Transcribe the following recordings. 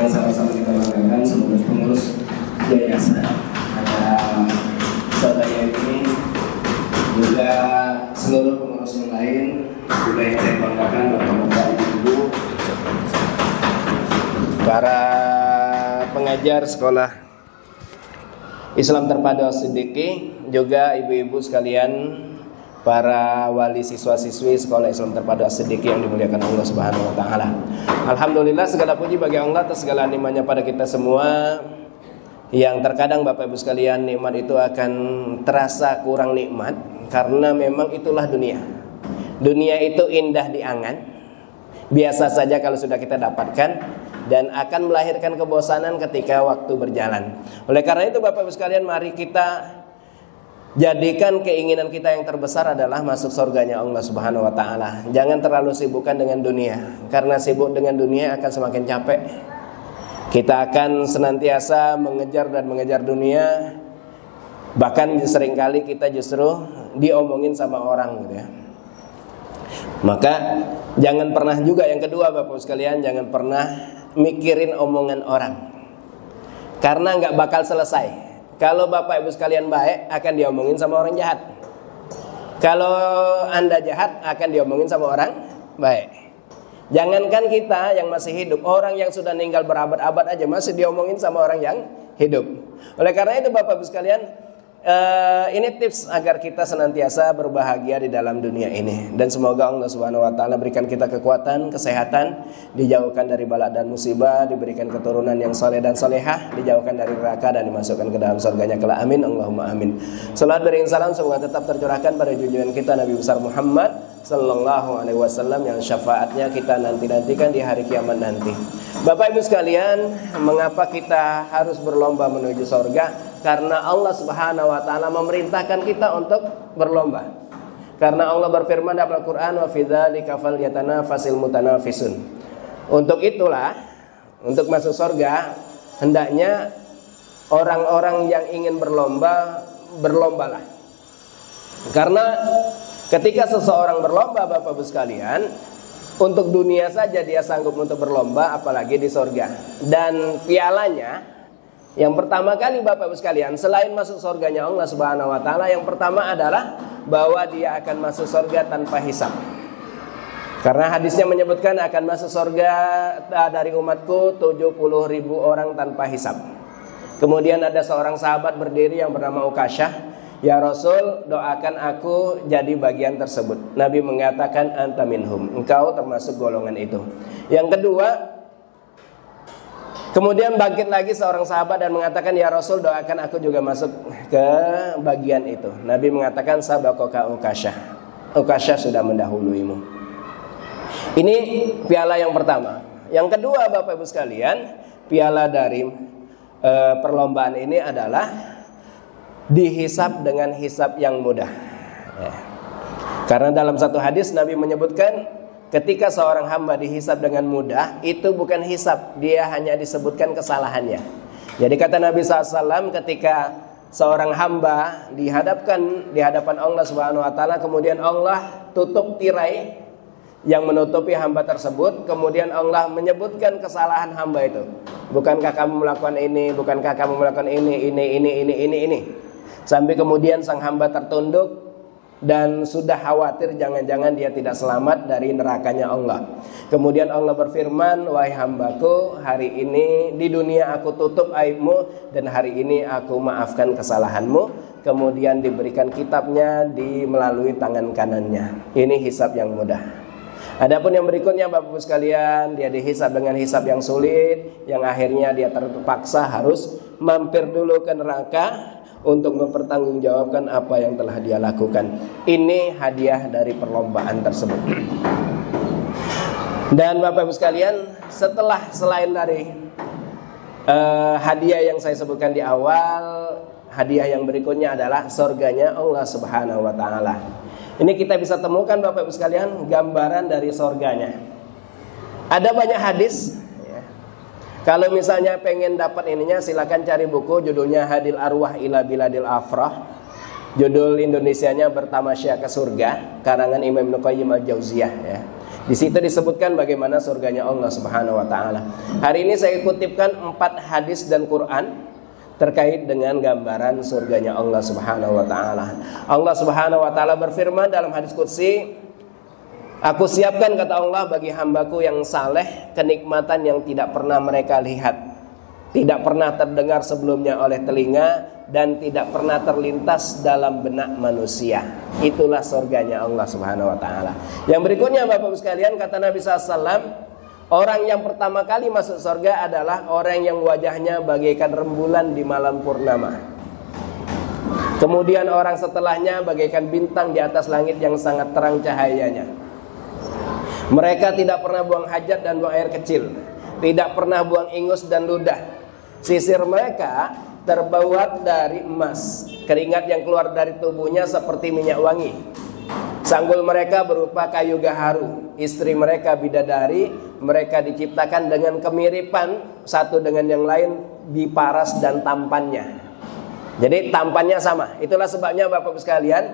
yang sama-sama kita banggakan sebagai pengurus yayasan. Ada saya ini juga seluruh pengurus yang lain juga yang saya banggakan, bapak-bapak, ibu-ibu, para pengajar sekolah Islam Terpadu As-Siddiqi, juga ibu-ibu sekalian, para wali siswa-siswi sekolah Islam Terpadu As-Siddiqi yang dimuliakan Allah Subhanahu wa taala. Alhamdulillah, segala puji bagi Allah atas segala nikmatnya pada kita semua. Yang terkadang Bapak Ibu sekalian, nikmat itu akan terasa kurang nikmat karena memang itulah dunia. Dunia itu indah di angan, biasa saja kalau sudah kita dapatkan, dan akan melahirkan kebosanan ketika waktu berjalan. Oleh karena itu Bapak Ibu sekalian, mari kita jadikan keinginan kita yang terbesar adalah masuk surganya Allah Subhanahu wa taala. Jangan terlalu sibukkan dengan dunia, karena sibuk dengan dunia akan semakin capek. Kita akan senantiasa mengejar dan mengejar dunia. Bahkan seringkali kita justru diomongin sama orang gitu ya. Maka jangan pernah juga, yang kedua Bapak sekalian, jangan pernah mikirin omongan orang, karena nggak bakal selesai. Kalau Bapak Ibu sekalian baik, akan diomongin sama orang jahat. Kalau Anda jahat, akan diomongin sama orang baik. Jangankan kita yang masih hidup, orang yang sudah meninggal berabad-abad aja masih diomongin sama orang yang hidup. Oleh karena itu Bapak Ibu sekalian, ini tips agar kita senantiasa berbahagia di dalam dunia ini. Dan semoga Allah Subhanahu wa taala berikan kita kekuatan, kesehatan, dijauhkan dari bala dan musibah, diberikan keturunan yang soleh dan solehah, dijauhkan dari neraka dan dimasukkan ke dalam surganya kelak. Amin, Allahumma amin. Salat beriring salam semoga tetap tercurahkan pada junjungan kita Nabi besar Muhammad sallallahu alaihi wasallam, yang syafaatnya kita nanti-nantikan di hari kiamat nanti. Bapak Ibu sekalian, mengapa kita harus berlomba menuju surga? Karena Allah Subhanahu wa taala memerintahkan kita untuk berlomba. Karena Allah berfirman dalam Al-Qur'an, wa fi dzalika falyatanafasil mutanafisun. Untuk itulah, untuk masuk surga, hendaknya orang-orang yang ingin berlomba, berlombalah. Karena ketika seseorang berlomba Bapak Ibu sekalian, untuk dunia saja dia sanggup untuk berlomba, apalagi di surga. Dan pialanya, yang pertama kali Bapak Ibu sekalian, selain masuk surganya Allah Subhanahu wa taala, yang pertama adalah bahwa dia akan masuk surga tanpa hisab. Karena hadisnya menyebutkan akan masuk surga dari umatku 70.000 orang tanpa hisab. Kemudian ada seorang sahabat berdiri yang bernama Ukasyah, "Ya Rasul, doakan aku jadi bagian tersebut." Nabi mengatakan, "Anta minhum." Engkau termasuk golongan itu. Yang kedua, kemudian bangkit lagi seorang sahabat dan mengatakan, "Ya Rasul, doakan aku juga masuk ke bagian itu." Nabi mengatakan, "Sabaqaka Ukasyah." Ukasyah sudah mendahuluimu. Ini piala yang pertama. Yang kedua Bapak Ibu sekalian, piala dari perlombaan ini adalah dihisab dengan hisab yang mudah. Ya. Karena dalam satu hadis Nabi menyebutkan, ketika seorang hamba dihisab dengan mudah, itu bukan hisab, dia hanya disebutkan kesalahannya. Jadi kata Nabi SAW, ketika seorang hamba di hadapan Allah Subhanahu wa taala, kemudian Allah tutup tirai yang menutupi hamba tersebut, kemudian Allah menyebutkan kesalahan hamba itu. Bukankah kamu melakukan ini, bukankah kamu melakukan ini. Sampai kemudian sang hamba tertunduk dan sudah khawatir jangan-jangan dia tidak selamat dari nerakanya Allah. Kemudian Allah berfirman, "Wahai hambaku, hari ini di dunia aku tutup aibmu, dan hari ini aku maafkan kesalahanmu." Kemudian diberikan kitabnya melalui tangan kanannya. Ini hisab yang mudah. Adapun yang berikutnya Bapak Ibu sekalian, dia dihisab dengan hisab yang sulit, yang akhirnya dia terpaksa harus mampir dulu ke neraka untuk mempertanggungjawabkan apa yang telah dia lakukan. Ini hadiah dari perlombaan tersebut. Dan Bapak Ibu sekalian, selain dari hadiah yang saya sebutkan di awal, hadiah yang berikutnya adalah surganya Allah Subhanahu wa taala. Ini kita bisa temukan Bapak Ibu sekalian gambaran dari surganya. Ada banyak hadis. Kalau misalnya pengen dapat ininya, silakan cari buku judulnya Hadil Arwah ila Biladil Afrah. Judul Indonesianya Bertamasya ke Surga, karangan Imam Ibnu Qayyim Al-Jauziyah ya. Di situ disebutkan bagaimana surganya Allah Subhanahu wa taala. Hari ini saya kutipkan 4 hadis dan Quran terkait dengan gambaran surganya Allah Subhanahu wa taala. Allah Subhanahu wa taala berfirman dalam hadis qudsi, "Aku siapkan," kata Allah, "bagi hambaku yang saleh kenikmatan yang tidak pernah mereka lihat, tidak pernah terdengar sebelumnya oleh telinga, dan tidak pernah terlintas dalam benak manusia." Itulah surganya Allah Subhanahu wa taala. Yang berikutnya Bapak Ibu sekalian, kata Nabi SAW, orang yang pertama kali masuk surga adalah orang yang wajahnya bagaikan rembulan di malam purnama. Kemudian orang setelahnya bagaikan bintang di atas langit yang sangat terang cahayanya. Mereka tidak pernah buang hajat dan buang air kecil, tidak pernah buang ingus dan ludah. Sisir mereka terbuat dari emas, keringat yang keluar dari tubuhnya seperti minyak wangi. Sanggul mereka berupa kayu gaharu, istri mereka bidadari, mereka diciptakan dengan kemiripan satu dengan yang lain di paras dan tampannya. Jadi tampannya sama. Itulah sebabnya Bapak Ibu sekalian,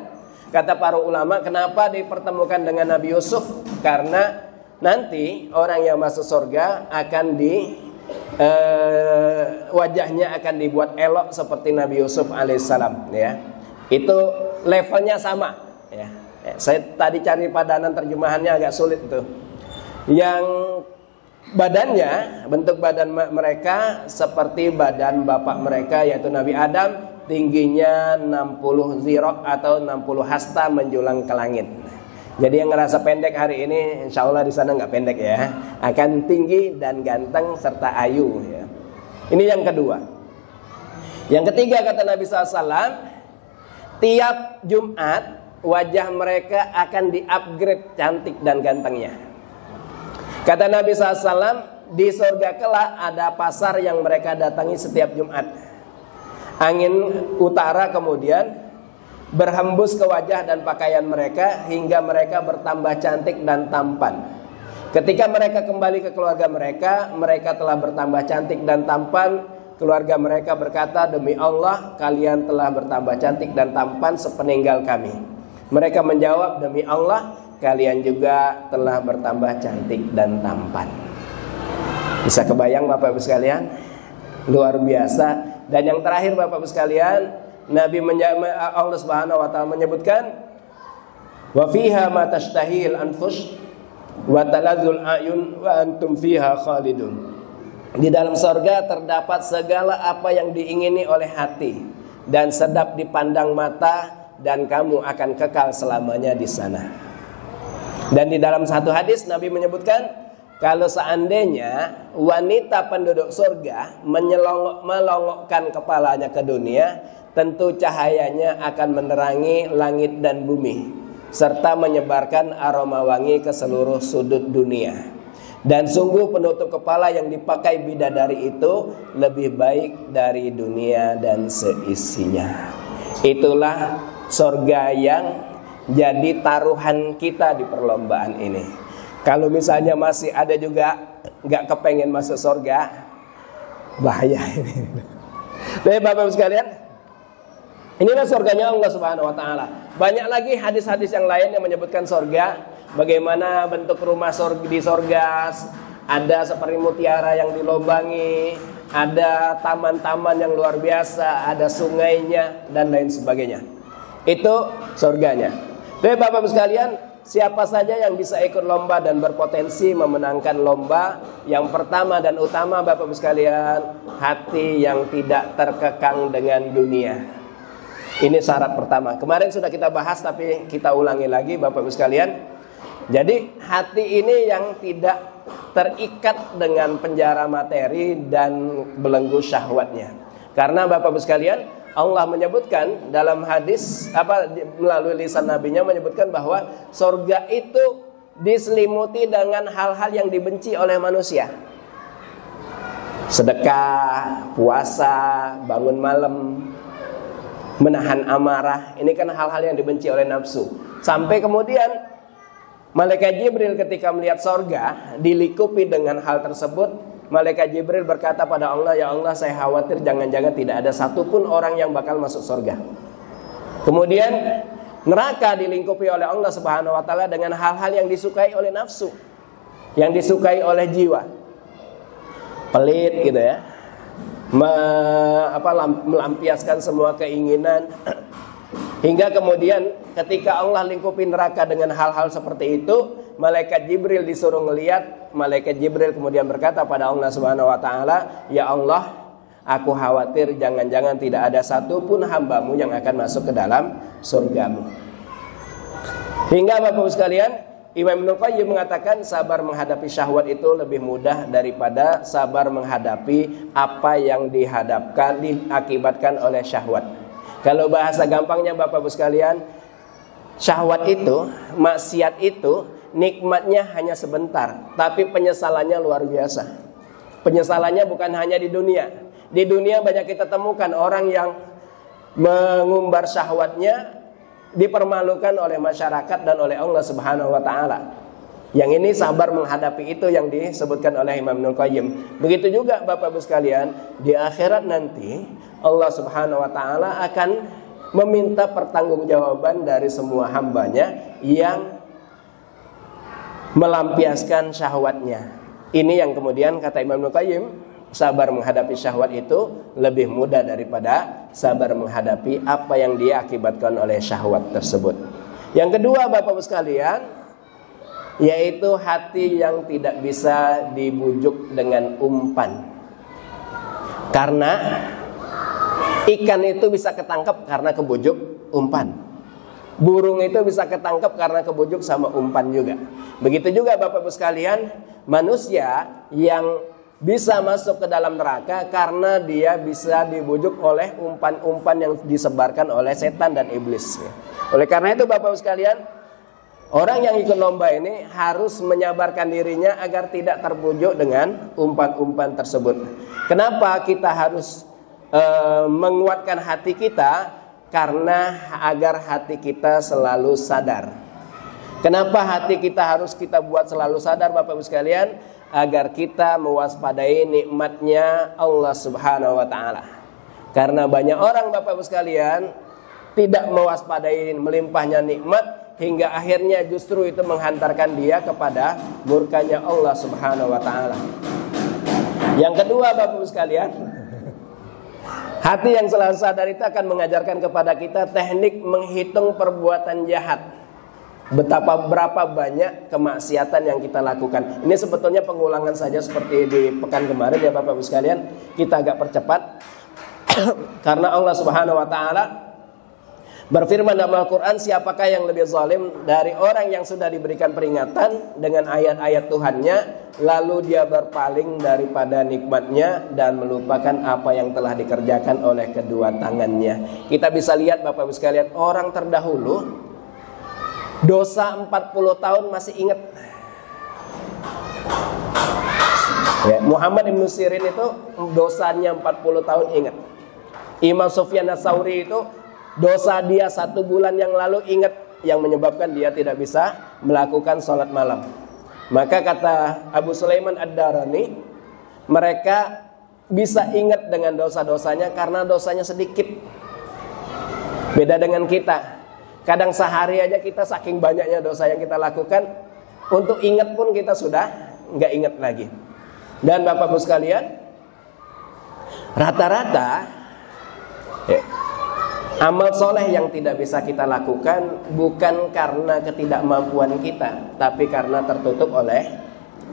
kata para ulama, kenapa dipertemukan dengan Nabi Yusuf? Karena nanti orang yang masuk surga akan wajahnya akan dibuat elok seperti Nabi Yusuf alaihissalam, ya. Itu levelnya sama, ya. Saya tadi cari padanan terjemahannya agak sulit itu. Yang badannya, bentuk badan mereka seperti badan bapak mereka yaitu Nabi Adam, tingginya 60 zirok atau 60 hasta menjulang ke langit. Jadi yang ngerasa pendek hari ini, insya Allah di sana nggak pendek ya, akan tinggi dan ganteng serta ayu. Ya. Ini yang kedua. Yang ketiga kata Nabi SAW, tiap Jumat wajah mereka akan di-upgrade cantik dan gantengnya. Kata Nabi SAW, di surga kelak ada pasar yang mereka datangi setiap Jumat. Angin utara kemudian berhembus ke wajah dan pakaian mereka hingga mereka bertambah cantik dan tampan. Ketika mereka kembali ke keluarga mereka, mereka telah bertambah cantik dan tampan. Keluarga mereka berkata, "Demi Allah, kalian telah bertambah cantik dan tampan sepeninggal kami." Mereka menjawab, "Demi Allah, kalian juga telah bertambah cantik dan tampan." Bisa kebayang Bapak Ibu sekalian? Luar biasa. Dan yang terakhir Bapak Ibu sekalian, Allah Subhanahu wa taala menyebutkan, "Wa fiha ma tashtahil anfus wa taladzul ayun wa antum fiha khalidun." Di dalam surga terdapat segala apa yang diingini oleh hati dan sedap dipandang mata, dan kamu akan kekal selamanya di sana. Dan di dalam satu hadis Nabi menyebutkan, kalau seandainya wanita penduduk surga melongokkan kepalanya ke dunia, tentu cahayanya akan menerangi langit dan bumi, serta menyebarkan aroma wangi ke seluruh sudut dunia. Dan sungguh penutup kepala yang dipakai bidadari itu lebih baik dari dunia dan seisinya. Itulah surga yang jadi taruhan kita di perlombaan ini. Kalau misalnya masih ada juga gak kepengen masuk surga, bahaya ini. Baik Bapak Ibu sekalian, inilah surganya Allah Subhanahu wa taala. Banyak lagi hadis-hadis yang lain yang menyebutkan surga, bagaimana bentuk rumah di surga, ada seperti mutiara yang dilobangi, ada taman-taman yang luar biasa, ada sungainya dan lain sebagainya. Itu surganya. Jadi Bapak Ibu sekalian, siapa saja yang bisa ikut lomba dan berpotensi memenangkan lomba? Yang pertama dan utama Bapak Ibu sekalian, hati yang tidak terkekang dengan dunia. Ini syarat pertama. Kemarin sudah kita bahas tapi kita ulangi lagi Bapak Ibu sekalian. Jadi hati ini yang tidak terikat dengan penjara materi dan belenggu syahwatnya. Karena Bapak Ibu sekalian, Allah menyebutkan dalam hadis melalui lisan nabinya menyebutkan bahwa surga itu diselimuti dengan hal-hal yang dibenci oleh manusia. Sedekah, puasa, bangun malam, menahan amarah, ini kan hal-hal yang dibenci oleh nafsu. Sampai kemudian Malaikat Jibril ketika melihat surga dilikupi dengan hal tersebut, Malaikat Jibril berkata pada Allah, "Ya Allah, saya khawatir jangan-jangan tidak ada satupun orang yang bakal masuk surga." Kemudian Neraka dilingkupi oleh Allah Subhanahu wa taala dengan hal-hal yang disukai oleh nafsu, yang disukai oleh jiwa. Pelit gitu ya. Melampiaskan semua keinginan. Hingga kemudian ketika Allah lingkupi neraka dengan hal-hal seperti itu, malaikat Jibril disuruh ngelihat. Malaikat Jibril kemudian berkata pada Allah Subhanahu wa taala, "Ya Allah, aku khawatir jangan-jangan tidak ada satupun hambamu yang akan masuk ke dalam surgamu." Hingga Bapak-Ibu sekalian, Imam Ibnu Qayyim mengatakan sabar menghadapi syahwat itu lebih mudah daripada sabar menghadapi apa yang diakibatkan oleh syahwat. Kalau bahasa gampangnya Bapak-Ibu sekalian, syahwat itu, maksiat itu, nikmatnya hanya sebentar, tapi penyesalannya luar biasa. Penyesalannya bukan hanya di dunia. Di dunia banyak kita temukan orang yang mengumbar syahwatnya dipermalukan oleh masyarakat dan oleh Allah Subhanahu wa taala. Yang ini sabar menghadapi itu yang disebutkan oleh Imam Ibnu Qayyim. Begitu juga Bapak-Ibu sekalian, di akhirat nanti Allah Subhanahu wa taala akan meminta pertanggungjawaban dari semua hambanya yang melampiaskan syahwatnya. Ini yang kemudian kata Imam Ibnu Qayyim, sabar menghadapi syahwat itu lebih mudah daripada sabar menghadapi apa yang diakibatkan oleh syahwat tersebut. Yang kedua Bapak-Ibu sekalian, yaitu hati yang tidak bisa dibujuk dengan umpan. Karena ikan itu bisa ketangkep karena kebujuk umpan. Burung itu bisa ketangkep karena kebujuk sama umpan juga. Begitu juga Bapak-Ibu sekalian, manusia yang bisa masuk ke dalam neraka karena dia bisa dibujuk oleh umpan-umpan yang disebarkan oleh setan dan iblis. Oleh karena itu Bapak-Ibu sekalian, orang yang ikut lomba ini harus menyabarkan dirinya agar tidak terbujuk dengan umpan-umpan tersebut. Kenapa kita harus menguatkan hati kita? Karena agar hati kita selalu sadar. Kenapa hati kita harus kita buat selalu sadar Bapak-Ibu sekalian? Agar kita mewaspadai nikmatnya Allah Subhanahu wa taala. Karena banyak orang Bapak-Ibu sekalian tidak mewaspadai melimpahnya nikmat, hingga akhirnya justru itu menghantarkan dia kepada murkanya Allah Subhanahu wa taala. Yang kedua Bapak-Ibu sekalian, hati yang selalu sadar itu akan mengajarkan kepada kita teknik menghitung perbuatan jahat. Betapa berapa banyak kemaksiatan yang kita lakukan. Ini sebetulnya pengulangan saja seperti di pekan kemarin ya Bapak-Ibu sekalian. Kita agak percepat karena Allah Subhanahu wa taala berfirman dalam Al-Quran, siapakah yang lebih zalim dari orang yang sudah diberikan peringatan dengan ayat-ayat Tuhannya, lalu dia berpaling daripada nikmatnya dan melupakan apa yang telah dikerjakan oleh kedua tangannya. Kita bisa lihat Bapak-Ibu sekalian, orang terdahulu dosa 40 tahun masih ingat. Ya, Muhammad Ibn Sirin itu dosanya 40 tahun ingat. Imam Sufyan Ats-Tsauri itu dosa dia 1 bulan yang lalu ingat, yang menyebabkan dia tidak bisa melakukan sholat malam. Maka kata Abu Sulaiman Ad-Darani, mereka bisa ingat dengan dosa-dosanya karena dosanya sedikit. Beda dengan kita. Kadang sehari aja kita saking banyaknya dosa yang kita lakukan, untuk ingat pun kita sudah nggak ingat lagi. Dan Bapak-Ibu sekalian, rata-rata amal soleh yang tidak bisa kita lakukan bukan karena ketidakmampuan kita, tapi karena tertutup oleh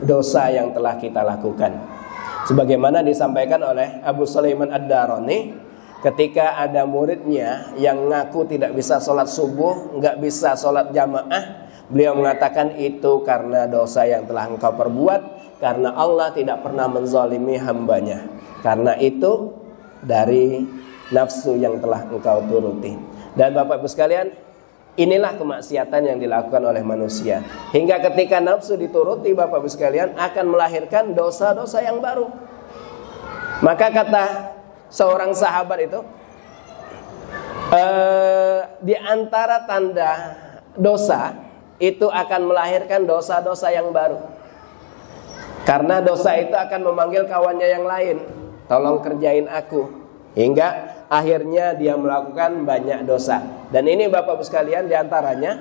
dosa yang telah kita lakukan. Sebagaimana disampaikan oleh Abu Sulaiman Ad-Darani, ketika ada muridnya yang ngaku tidak bisa sholat subuh, nggak bisa sholat jamaah, beliau mengatakan itu karena dosa yang telah engkau perbuat, karena Allah tidak pernah menzalimi hambanya. Karena itu dari nafsu yang telah engkau turuti. Dan Bapak-Ibu sekalian, inilah kemaksiatan yang dilakukan oleh manusia. Hingga ketika nafsu dituruti Bapak-Ibu sekalian, akan melahirkan dosa-dosa yang baru. Maka kata seorang sahabat itu, di antara tanda dosa itu akan melahirkan dosa-dosa yang baru. Karena dosa itu akan memanggil kawannya yang lain, tolong kerjain aku. Hingga akhirnya dia melakukan banyak dosa. Dan ini Bapak Ibu sekalian, diantaranya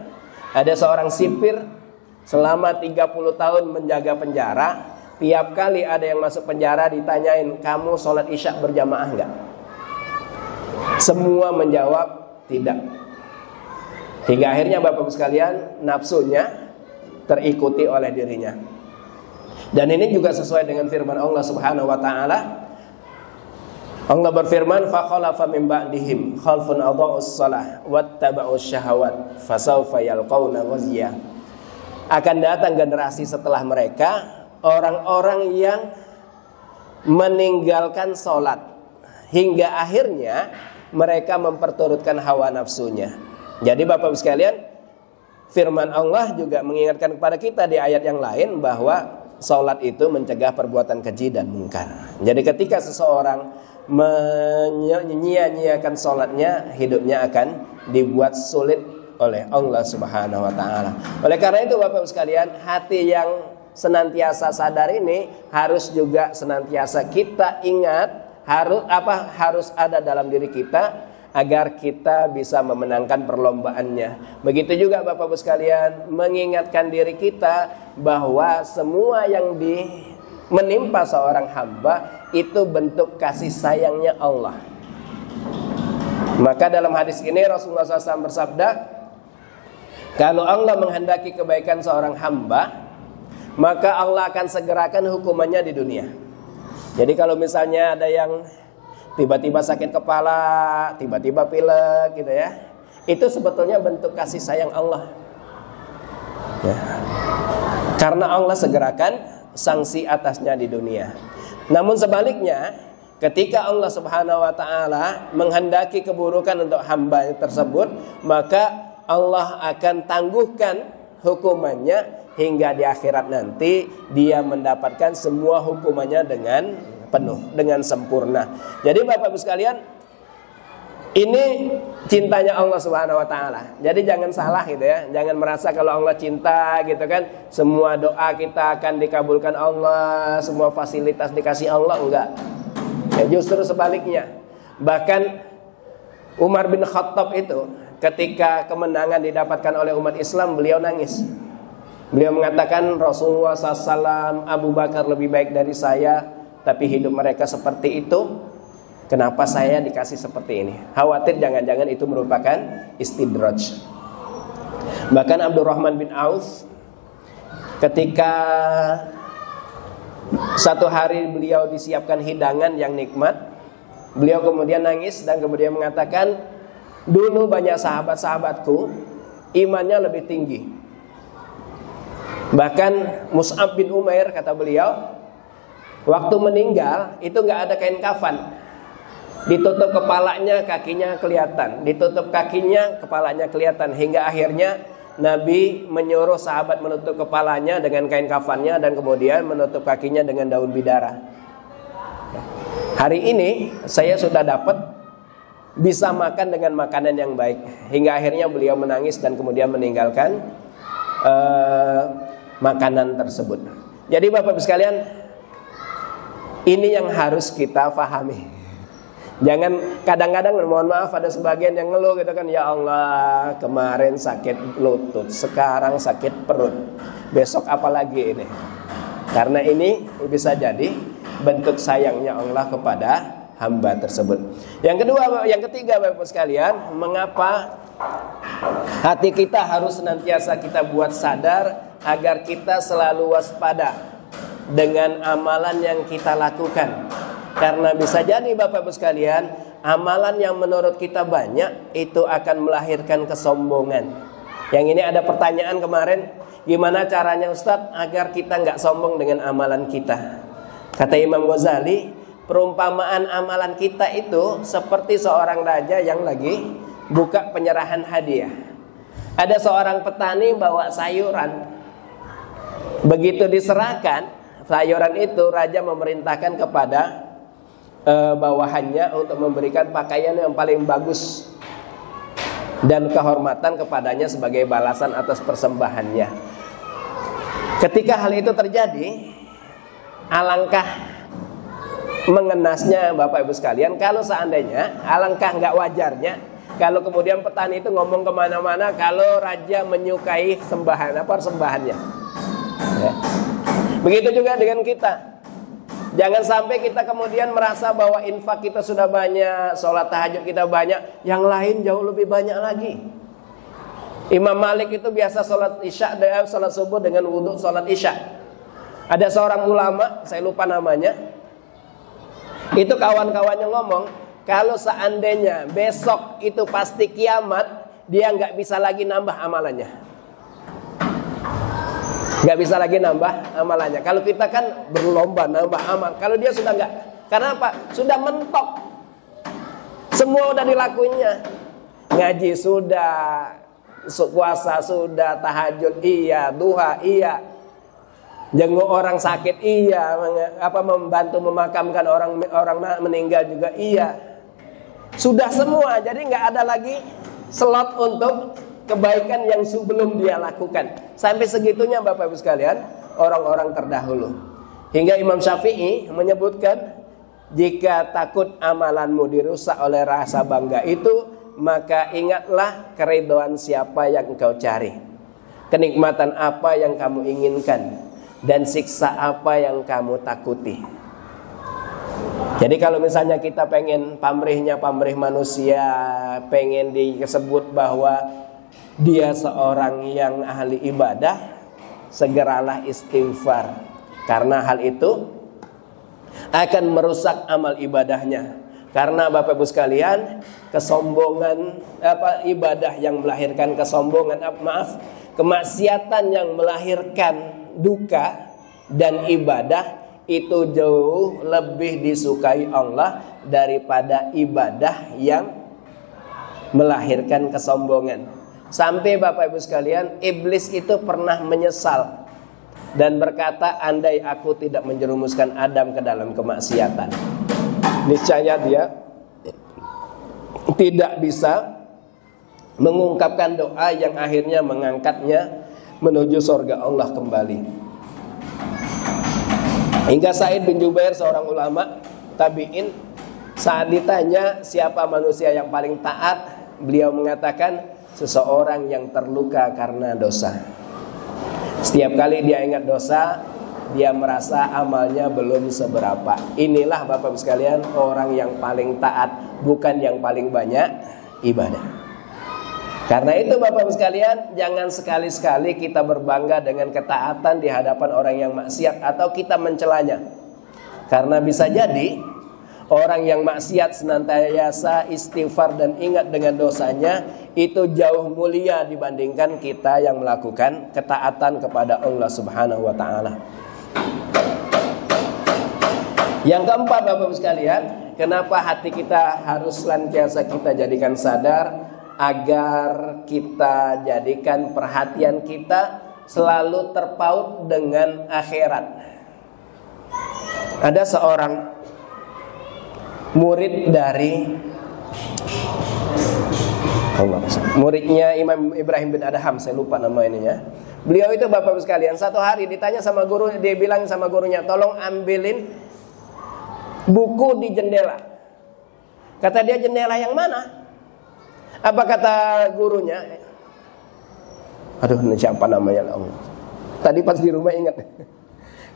ada seorang sipir selama 30 tahun menjaga penjara. Tiap kali ada yang masuk penjara ditanyain, kamu sholat isya berjamaah enggak? Semua menjawab tidak. Hingga akhirnya Bapak Ibu sekalian, nafsunya terikuti oleh dirinya. Dan ini juga sesuai dengan firman Allah Subhanahu wa taala. Allah berfirman, fa khalafa min ba'dihim khalfun adha'us shalah wattaba'us syahawat fasawfa yalqauna ghazya. Akan datang generasi setelah mereka, orang-orang yang meninggalkan sholat hingga akhirnya mereka memperturutkan hawa nafsunya. Jadi Bapak Ibu sekalian, firman Allah juga mengingatkan kepada kita di ayat yang lain bahwa sholat itu mencegah perbuatan keji dan mungkar. Jadi ketika seseorang menyia-nyiakan sholatnya, hidupnya akan dibuat sulit oleh Allah Subhanahu wa taala. Oleh karena itu Bapak Ibu sekalian, hati yang senantiasa sadar ini harus juga senantiasa kita ingat, harus ada dalam diri kita agar kita bisa memenangkan perlombaannya. Begitu juga Bapak Ibu sekalian, mengingatkan diri kita bahwa semua yang menimpa seorang hamba itu bentuk kasih sayangnya Allah. Maka dalam hadis ini Rasulullah SAW bersabda, kalau Allah menghendaki kebaikan seorang hamba, maka Allah akan segerakan hukumannya di dunia. Jadi kalau misalnya ada yang tiba-tiba sakit kepala, tiba-tiba pilek gitu ya, itu sebetulnya bentuk kasih sayang Allah ya. Karena Allah segerakan sanksi atasnya di dunia. Namun sebaliknya, ketika Allah Subhanahu wa taala menghendaki keburukan untuk hamba tersebut, maka Allah akan tangguhkan hukumannya hingga di akhirat nanti dia mendapatkan semua hukumannya dengan penuh, dengan sempurna. Jadi Bapak Ibu sekalian, ini cintanya Allah Subhanahu wa taala. Jadi jangan salah gitu ya. Jangan merasa kalau Allah cinta gitu kan, semua doa kita akan dikabulkan Allah, semua fasilitas dikasih Allah, enggak. Ya, justru sebaliknya. Bahkan Umar bin Khattab itu ketika kemenangan didapatkan oleh umat Islam, beliau nangis. Beliau mengatakan Rasulullah SAW, Abu Bakar lebih baik dari saya, tapi hidup mereka seperti itu. Kenapa saya dikasih seperti ini? Khawatir jangan-jangan itu merupakan istidraj. Bahkan Abdurrahman bin Auf, ketika satu hari beliau disiapkan hidangan yang nikmat, beliau kemudian nangis dan kemudian mengatakan, dulu banyak sahabat-sahabatku imannya lebih tinggi. Bahkan Mus'ab bin Umair, kata beliau, waktu meninggal itu nggak ada kain kafan, ditutup kepalanya, kakinya kelihatan, ditutup kakinya, kepalanya kelihatan, hingga akhirnya Nabi menyuruh sahabat menutup kepalanya dengan kain kafannya dan kemudian menutup kakinya dengan daun bidara. Hari ini saya sudah dapat bisa makan dengan makanan yang baik, hingga akhirnya beliau menangis dan kemudian meninggalkan makanan tersebut. Jadi Bapak Ibu sekalian, ini yang harus kita pahami. Jangan kadang-kadang, mohon maaf, ada sebagian yang ngeluh gitu kan, ya Allah kemarin sakit lutut, sekarang sakit perut, besok apa lagi ini. Karena ini bisa jadi bentuk sayangnya Allah kepada hamba tersebut. Yang ketiga Bapak sekalian, mengapa hati kita harus senantiasa kita buat sadar agar kita selalu waspada dengan amalan yang kita lakukan. Karena bisa jadi Bapak Ibu sekalian, amalan yang menurut kita banyak itu akan melahirkan kesombongan. Yang ini ada pertanyaan kemarin, gimana caranya Ustadz agar kita nggak sombong dengan amalan kita? Kata Imam Ghazali, perumpamaan amalan kita itu seperti seorang raja yang lagi buka penyerahan hadiah. Ada seorang petani bawa sayuran. Begitu diserahkan sayuran itu, raja memerintahkan kepada bawahannya untuk memberikan pakaian yang paling bagus dan kehormatan kepadanya sebagai balasan atas persembahannya. Ketika hal itu terjadi, alangkah mengenasnya Bapak Ibu sekalian, kalau seandainya, alangkah nggak wajarnya kalau kemudian petani itu ngomong kemana-mana kalau raja menyukai persembahannya. Ya. Begitu juga dengan kita. Jangan sampai kita kemudian merasa bahwa infak kita sudah banyak, sholat tahajud kita banyak, yang lain jauh lebih banyak lagi. Imam Malik itu biasa sholat isya, sholat subuh dengan wudhu sholat isya. Ada seorang ulama, saya lupa namanya, itu kawan-kawannya ngomong, kalau seandainya besok itu pasti kiamat, dia nggak bisa lagi nambah amalannya. Nggak bisa lagi nambah amalannya. Kalau kita kan berlomba nambah amal, kalau dia sudah nggak. Karena apa? Sudah mentok. Semua udah dilakuinnya. Ngaji sudah, puasa sudah, tahajud iya, duha iya, jenguk orang sakit iya, membantu memakamkan orang meninggal juga iya. Sudah semua, jadi nggak ada lagi slot untuk kebaikan yang sebelum dia lakukan. Sampai segitunya Bapak Ibu sekalian, orang-orang terdahulu. Hingga Imam Syafi'i menyebutkan, jika takut amalanmu dirusak oleh rasa bangga itu, maka ingatlah keridhaan siapa yang engkau cari, kenikmatan apa yang kamu inginkan, dan siksa apa yang kamu takuti. Jadi kalau misalnya kita pengen pamrih manusia, pengen disebut bahwa dia seorang yang ahli ibadah, segeralah istighfar. Karena hal itu akan merusak amal ibadahnya. Karena Bapak Ibu sekalian, kesombongan ibadah yang melahirkan kesombongan, kemaksiatan yang melahirkan duka, dan ibadah itu jauh lebih disukai Allah daripada ibadah yang melahirkan kesombongan. Sampai Bapak Ibu sekalian, iblis itu pernah menyesal dan berkata, andai aku tidak menjerumuskan Adam ke dalam kemaksiatan, niscaya dia tidak bisa mengungkapkan doa yang akhirnya mengangkatnya menuju surga Allah kembali. Hingga Sa'id bin Jubair, seorang ulama tabi'in, saat ditanya siapa manusia yang paling taat, beliau mengatakan, seseorang yang terluka karena dosa. Setiap kali dia ingat dosa, dia merasa amalnya belum seberapa. Inilah Bapak Ibu sekalian, orang yang paling taat, bukan yang paling banyak ibadah. Karena itu Bapak Ibu sekalian, jangan sekali-sekali kita berbangga dengan ketaatan di hadapan orang yang maksiat atau kita mencelanya. Karena bisa jadi orang yang maksiat senantiasa istighfar dan ingat dengan dosanya, itu jauh mulia dibandingkan kita yang melakukan ketaatan kepada Allah Subhanahu wa taala. Yang keempat Bapak Ibu sekalian, kenapa hati kita harus senantiasa kita jadikan sadar, agar kita jadikan perhatian kita selalu terpaut dengan akhirat. Ada seorang murid dari muridnya Imam Ibrahim bin Adham, saya lupa nama ininya. Beliau itu Bapak Ibu sekalian, satu hari ditanya sama guru, dia bilang sama gurunya, tolong ambilin buku di jendela. Kata dia, jendela yang mana? Apa kata gurunya? Aduh, siapa namanya? Tadi pas di rumah ingat.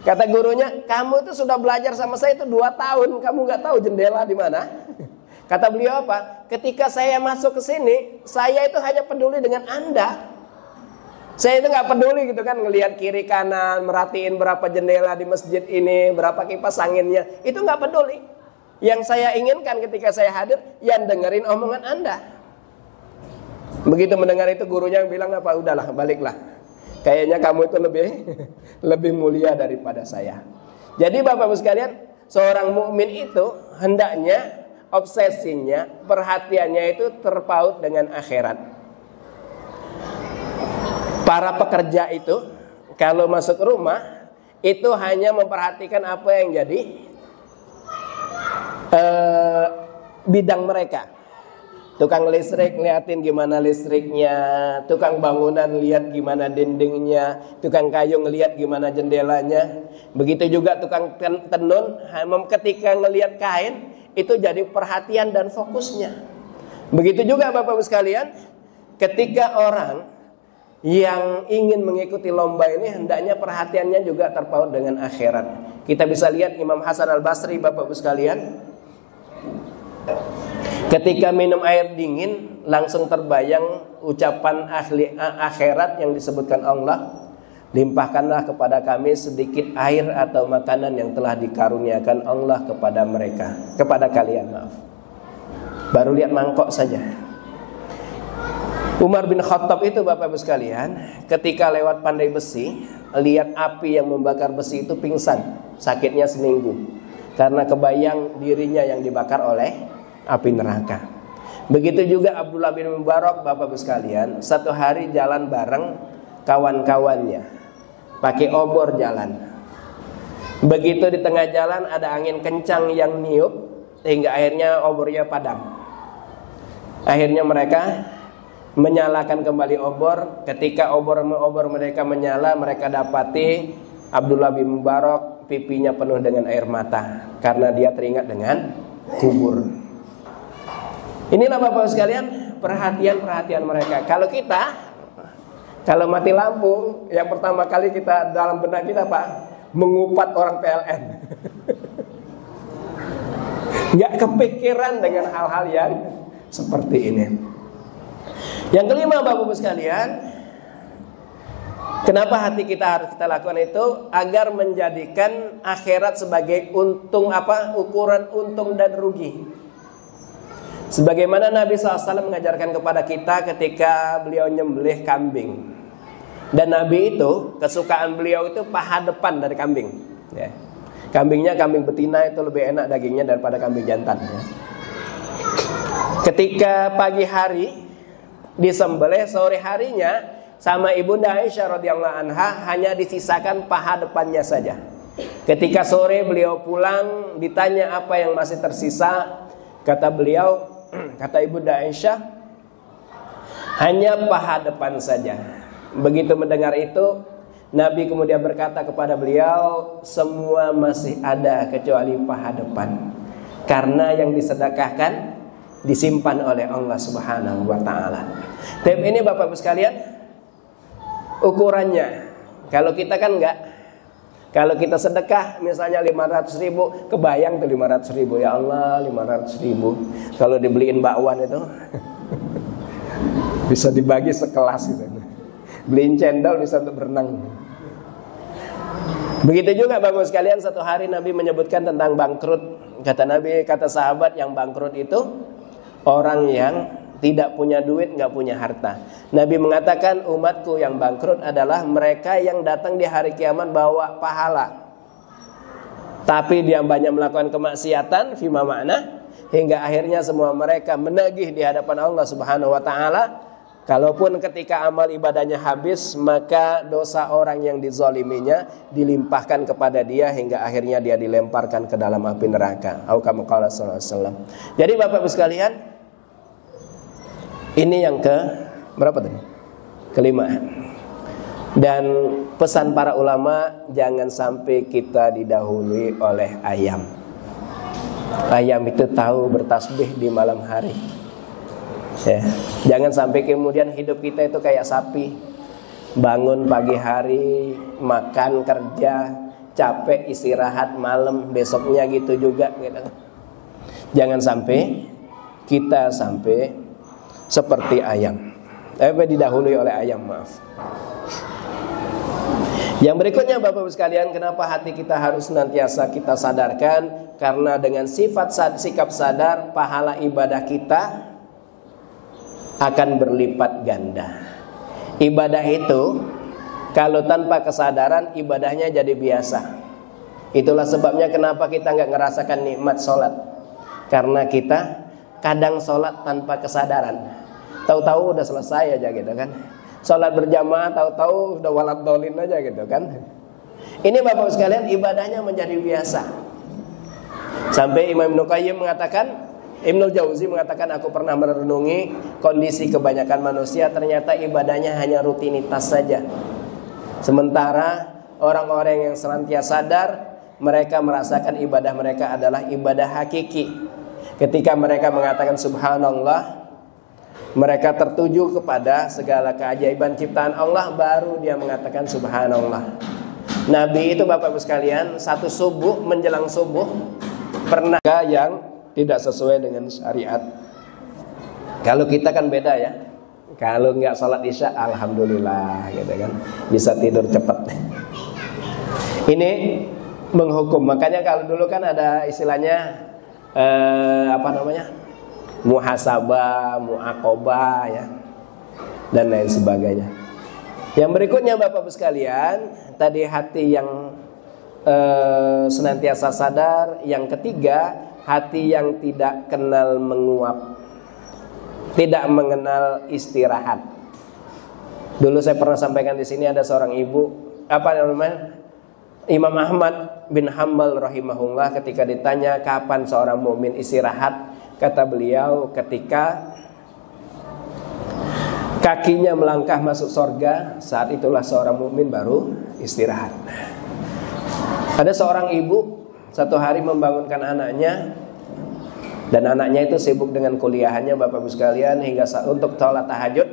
Kata gurunya, kamu itu sudah belajar sama saya itu 2 tahun, kamu nggak tahu jendela di mana? Kata beliau apa? Ketika saya masuk ke sini, saya itu hanya peduli dengan Anda. Saya itu nggak peduli gitu kan, ngelihat kiri kanan, merhatiin berapa jendela di masjid ini, berapa kipas anginnya, itu nggak peduli. Yang saya inginkan ketika saya hadir, yang dengerin omongan Anda. Begitu mendengar itu, gurunya bilang apa? Udahlah, baliklah. Kayaknya kamu itu lebih mulia daripada saya. Jadi Bapak Ibu sekalian, seorang mukmin itu hendaknya obsesinya, perhatiannya itu terpaut dengan akhirat. Para pekerja itu kalau masuk rumah itu hanya memperhatikan apa yang jadi bidang mereka. Tukang listrik liatin gimana listriknya, tukang bangunan lihat gimana dindingnya, tukang kayu ngelihat gimana jendelanya. Begitu juga tukang tenun, ketika ngelihat kain itu jadi perhatian dan fokusnya. Begitu juga Bapak Ibu sekalian, ketika orang yang ingin mengikuti lomba ini hendaknya perhatiannya juga terpaut dengan akhirat. Kita bisa lihat Imam Hasan Al-Basri Bapak Ibu sekalian, ketika minum air dingin langsung terbayang ucapan ahli akhirat yang disebutkan Allah, limpahkanlah kepada kami sedikit air atau makanan yang telah dikaruniakan Allah kepada mereka, kepada kalian, maaf. Baru lihat mangkok saja. Umar bin Khattab itu Bapak Ibu sekalian, ketika lewat pandai besi, lihat api yang membakar besi itu pingsan, sakitnya seminggu karena kebayang dirinya yang dibakar oleh api neraka. Begitu juga Abdullah bin Mubarak Bapak Ibu sekalian, satu hari jalan bareng kawan-kawannya, pakai obor jalan. Begitu di tengah jalan ada angin kencang yang niup hingga akhirnya obornya padam. Akhirnya mereka menyalakan kembali obor. Ketika obor mereka menyala, mereka dapati Abdullah bin Mubarak pipinya penuh dengan air mata karena dia teringat dengan kubur. Inilah Bapak sekalian perhatian mereka. Kalau mati lampu, yang pertama kali kita dalam benak kita Pak, mengupat orang PLN. Nggak kepikiran dengan hal-hal yang seperti ini. Yang kelima Bapak Ibu sekalian, kenapa hati kita harus kita lakukan itu? Agar menjadikan akhirat sebagai ukuran untung dan rugi. Sebagaimana Nabi SAW mengajarkan kepada kita ketika beliau nyembelih kambing. Dan Nabi itu, kesukaan beliau itu paha depan dari kambing, ya. Kambingnya kambing betina itu lebih enak dagingnya daripada kambing jantan, ya. Ketika pagi hari disembelih, sore harinya sama Ibunda Aisyah radhiyallahu anha hanya disisakan paha depannya saja. Ketika sore beliau pulang, ditanya apa yang masih tersisa, kata beliau, kata Ibunda Aisyah, hanya paha depan saja. Begitu mendengar itu, Nabi kemudian berkata kepada beliau, semua masih ada kecuali paha depan, karena yang disedekahkan disimpan oleh Allah Subhanahu wa taala. Tapi ini Bapak Ibu sekalian, ukurannya. Kalau kita kan enggak. Kalau kita sedekah misalnya 500.000, kebayang tuh 500.000, ya Allah 500.000. Kalau dibeliin bakwan itu bisa dibagi sekelas gitu. Beliin cendol bisa untuk berenang. Begitu juga Bapak sekalian, satu hari Nabi menyebutkan tentang bangkrut. Kata Nabi, kata sahabat, yang bangkrut itu orang yang tidak punya duit, nggak punya harta. Nabi mengatakan umatku yang bangkrut adalah mereka yang datang di hari kiamat bawa pahala, tapi dia banyak melakukan kemaksiatan, fima makna, hingga akhirnya semua mereka menagih di hadapan Allah Subhanahu wa taala. Kalaupun ketika amal ibadahnya habis, maka dosa orang yang dizaliminya dilimpahkan kepada dia hingga akhirnya dia dilemparkan ke dalam api neraka. Au kama qala sallallahu alaihi wasallam. Jadi Bapak Ibu sekalian, ini yang ke berapa tadi? Kelima. Dan pesan para ulama, jangan sampai kita didahului oleh ayam. Ayam itu tahu bertasbih di malam hari. Ya, jangan sampai kemudian hidup kita itu kayak sapi, bangun pagi hari, makan, kerja, capek, istirahat, malam besoknya gitu juga gitu. Jangan sampai kita seperti ayam, didahului oleh ayam, maaf. Yang berikutnya Bapak Ibu sekalian, kenapa hati kita harus senantiasa kita sadarkan? Karena dengan sikap sadar, pahala ibadah kita akan berlipat ganda. Ibadah itu kalau tanpa kesadaran, ibadahnya jadi biasa. Itulah sebabnya kenapa kita nggak ngerasakan nikmat sholat. Karena kita kadang sholat tanpa kesadaran, tahu-tahu udah selesai aja gitu kan. Sholat berjamaah tahu-tahu udah walad dolin aja gitu kan. Ini Bapak sekalian, ibadahnya menjadi biasa. Sampai Imam Ibnu Qayyim mengatakan, Ibnul Jauzi mengatakan, aku pernah merenungi kondisi kebanyakan manusia, ternyata ibadahnya hanya rutinitas saja. Sementara orang-orang yang senantiasa sadar, mereka merasakan ibadah mereka adalah ibadah hakiki. Ketika mereka mengatakan subhanallah, mereka tertuju kepada segala keajaiban ciptaan Allah, baru dia mengatakan subhanallah. Nabi itu Bapak Ibu sekalian, satu subuh menjelang subuh pernah yang tidak sesuai dengan syariat. Kalau kita kan beda ya. Kalau nggak sholat isya, alhamdulillah, gitu kan, bisa tidur cepat. Ini menghukum. Makanya kalau dulu kan ada istilahnya muhasabah, muaqabah, ya, dan lain sebagainya. Yang berikutnya Bapak Ibu sekalian, tadi hati yang senantiasa sadar. Yang ketiga, hati yang tidak kenal menguap, tidak mengenal istirahat. Dulu saya pernah sampaikan di sini, ada seorang ibu, Imam Ahmad bin Hanbal rahimahullah, ketika ditanya kapan seorang mukmin istirahat, kata beliau ketika kakinya melangkah masuk surga, saat itulah seorang mukmin baru istirahat. Ada seorang ibu satu hari membangunkan anaknya, dan anaknya itu sibuk dengan kuliahannya Bapak Ibu sekalian, hingga untuk sholat tahajud.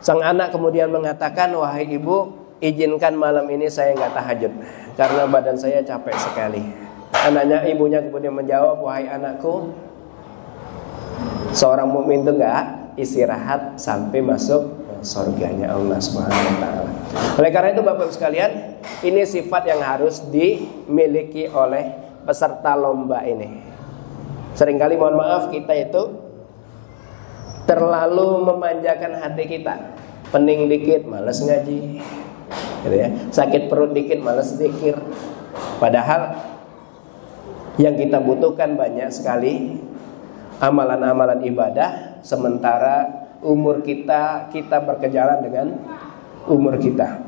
Sang anak kemudian mengatakan, wahai ibu, izinkan malam ini saya nggak tahajud karena badan saya capek sekali. Ibunya kemudian menjawab, wahai anakku, seorang mukmin itu nggak istirahat sampai masuk surganya Allah Subhanahu wa taala. Oleh karena itu Bapak Ibu sekalian, ini sifat yang harus dimiliki oleh peserta lomba ini. Seringkali mohon maaf kita itu terlalu memanjakan hati kita. Pening dikit malas ngaji, gitu ya. Sakit perut dikit malas zikir. Padahal yang kita butuhkan banyak sekali amalan-amalan ibadah, sementara umur kita berkejaran dengan umur kita.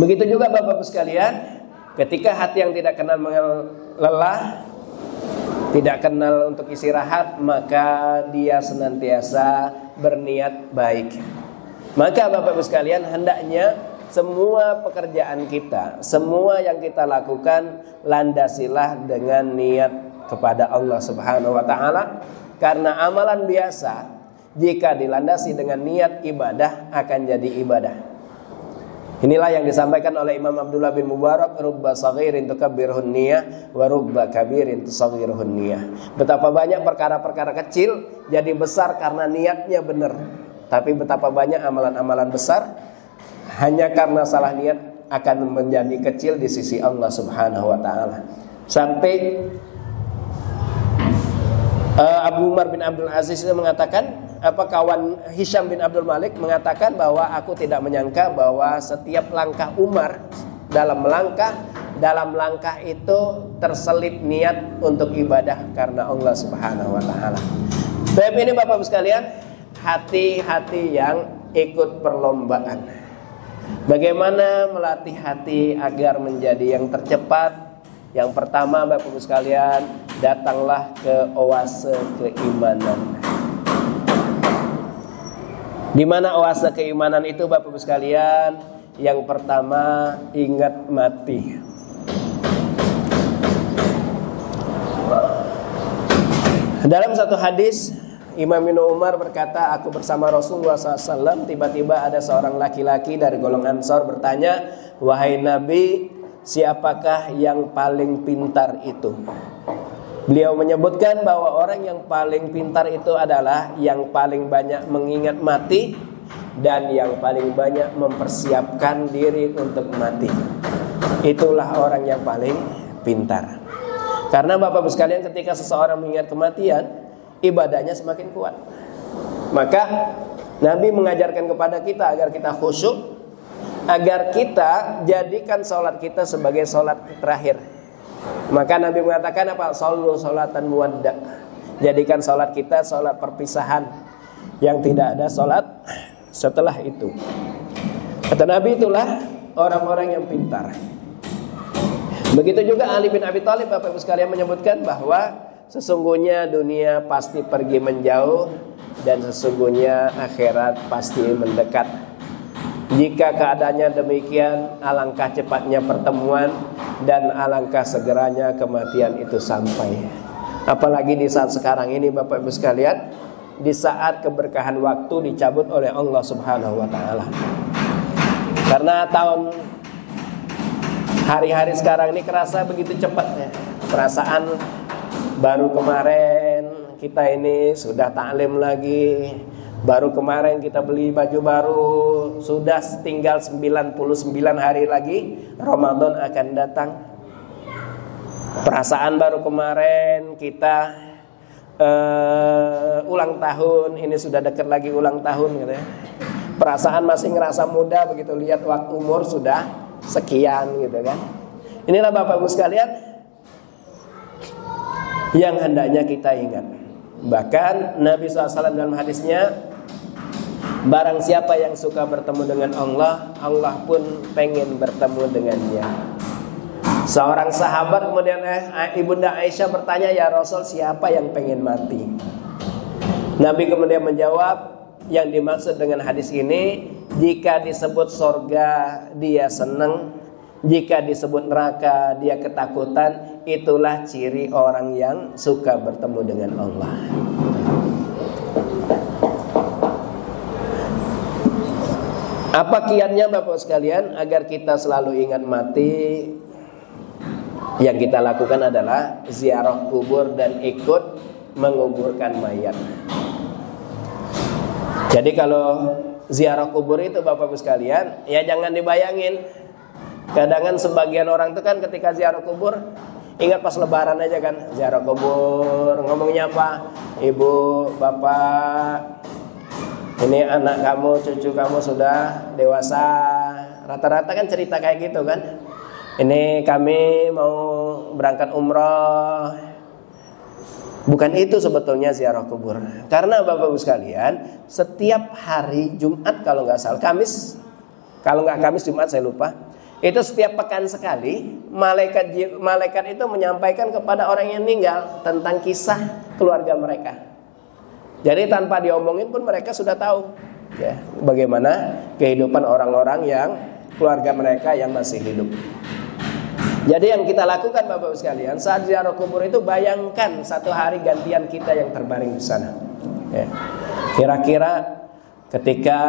Begitu juga Bapak Ibu sekalian, ketika hati yang tidak kenal lelah, tidak kenal untuk istirahat, maka dia senantiasa berniat baik. Maka Bapak Ibu sekalian, hendaknya semua pekerjaan kita, semua yang kita lakukan, landasilah dengan niat kepada Allah Subhanahu wa taala. Karena amalan biasa jika dilandasi dengan niat ibadah akan jadi ibadah. Inilah yang disampaikan oleh Imam Abdullah bin Mubarak, rubba saghirin tukabbirhun niyah wa rubba kabirin tusaghirhun niyah. Betapa banyak perkara-perkara kecil jadi besar karena niatnya benar. Tapi betapa banyak amalan-amalan besar hanya karena salah niat akan menjadi kecil di sisi Allah Subhanahu wa taala. Sampai Abu Umar bin Abdul Aziz itu mengatakan, kawan Hisham bin Abdul Malik mengatakan bahwa aku tidak menyangka bahwa setiap langkah Umar dalam langkah itu terselip niat untuk ibadah karena Allah Subhanahu wa taala. Baik, ini Bapak Ibu sekalian, hati-hati yang ikut perlombaan. Bagaimana melatih hati agar menjadi yang tercepat? Yang pertama Bapak Ibu sekalian, datanglah ke oase keimanan. Di mana oase keimanan itu Bapak Ibu sekalian? Yang pertama, ingat mati. Dalam satu hadis, Imam Ibnu Umar berkata, aku bersama Rasulullah SAW, tiba-tiba ada seorang laki-laki dari golongan Ansor bertanya, wahai Nabi, siapakah yang paling pintar itu? Beliau menyebutkan bahwa orang yang paling pintar itu adalah yang paling banyak mengingat mati dan yang paling banyak mempersiapkan diri untuk mati. Itulah orang yang paling pintar. Karena Bapak Ibu sekalian, ketika seseorang mengingat kematian, ibadahnya semakin kuat. Maka Nabi mengajarkan kepada kita agar kita khusyuk, agar kita jadikan sholat kita sebagai sholat terakhir. Maka Nabi mengatakan apa? Shollu sholatan muwadda. Jadikan sholat kita sholat perpisahan, yang tidak ada sholat setelah itu. Kata Nabi, itulah orang-orang yang pintar. Begitu juga Ali bin Abi Thalib, Bapak Ibu sekalian, menyebutkan bahwa sesungguhnya dunia pasti pergi menjauh dan sesungguhnya akhirat pasti mendekat. Jika keadaannya demikian, alangkah cepatnya pertemuan dan alangkah segeranya kematian itu sampai. Apalagi di saat sekarang ini, Bapak Ibu sekalian, di saat keberkahan waktu dicabut oleh Allah Subhanahu wa taala. Karena hari-hari sekarang ini kerasa begitu cepatnya. Perasaan baru kemarin kita ini sudah taklim lagi. Baru kemarin kita beli baju baru. Sudah tinggal 99 hari lagi Ramadan akan datang. Perasaan baru kemarin kita ulang tahun. Ini sudah dekat lagi ulang tahun gitu ya. Perasaan masih ngerasa muda, begitu lihat waktu umur sudah sekian gitu kan. Inilah Bapak Ibu sekalian yang hendaknya kita ingat. Bahkan Nabi SAW dalam hadisnya, barang siapa yang suka bertemu dengan Allah, Allah pun pengen bertemu dengannya. Seorang sahabat kemudian Ibunda Aisyah bertanya, ya Rasul, siapa yang pengen mati? Nabi kemudian menjawab, yang dimaksud dengan hadis ini, jika disebut sorga dia senang, jika disebut neraka dia ketakutan. Itulah ciri orang yang suka bertemu dengan Allah. Apa kiatnya Bapak sekalian agar kita selalu ingat mati? Yang kita lakukan adalah ziarah kubur dan ikut menguburkan mayat. Jadi kalau ziarah kubur itu Bapak Ibu sekalian, ya jangan dibayangin. Kadang-kadang sebagian orang itu kan ketika ziarah kubur, ingat pas lebaran aja kan, ziarah kubur, ngomongnya apa? Ibu, bapak, ini anak kamu, cucu kamu sudah dewasa. Rata-rata kan cerita kayak gitu kan. Ini kami mau berangkat umroh. Bukan itu sebetulnya ziarah kubur. Karena Bapak Ibu sekalian, setiap hari Jumat kalau nggak salah, Kamis, kalau nggak Kamis Jumat saya lupa, itu setiap pekan sekali malaikat itu menyampaikan kepada orang yang meninggal tentang kisah keluarga mereka. Jadi tanpa diomongin pun mereka sudah tahu ya, bagaimana kehidupan orang-orang yang keluarga mereka yang masih hidup. Jadi yang kita lakukan Bapak Ibu sekalian saat ziarah kubur itu, bayangkan satu hari gantian kita yang terbaring di sana. Ya. Kira-kira ketika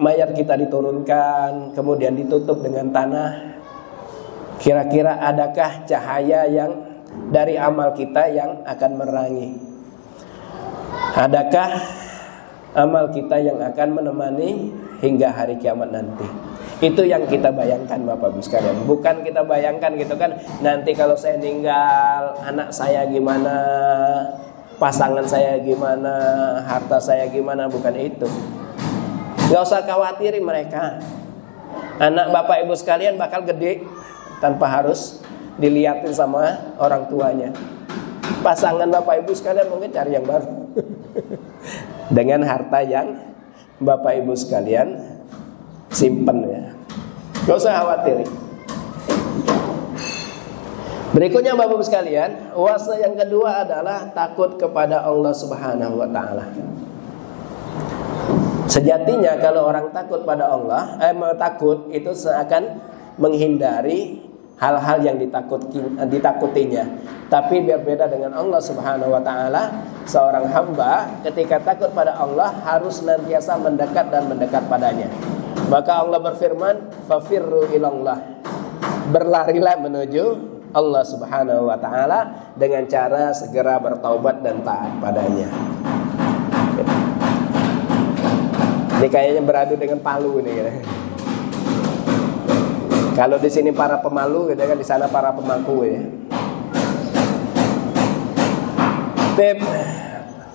mayat kita diturunkan, kemudian ditutup dengan tanah, kira-kira adakah cahaya yang dari amal kita yang akan menerangi? Adakah amal kita yang akan menemani hingga hari kiamat nanti? Itu yang kita bayangkan Bapak Ibu sekalian. Bukan kita bayangkan gitu kan, nanti kalau saya meninggal anak saya gimana, pasangan saya gimana, harta saya gimana. Bukan itu. Gak usah khawatirin mereka. Anak Bapak Ibu sekalian bakal gede tanpa harus dilihatin sama orang tuanya. Pasangan Bapak Ibu sekalian mungkin cari yang baru dengan harta yang Bapak Ibu sekalian simpen ya. Gak usah khawatir. Berikutnya Bapak Ibu sekalian, wasa yang kedua adalah takut kepada Allah Subhanahu wa taala. Sejatinya kalau orang takut pada Allah, takut itu seakan menghindari hal-hal yang ditakutinya. Tapi berbeda dengan Allah Subhanahu wa taala, seorang hamba ketika takut pada Allah harus senantiasa mendekat dan mendekat padanya. Maka Allah berfirman, fafirru ilallah, berlarilah menuju Allah Subhanahu wa taala dengan cara segera bertaubat dan taat padanya. Ini kayaknya beradu dengan palu ini gitu. Kalau di sini para pemalu gitu kan, di sana para pemaku ya. Tip,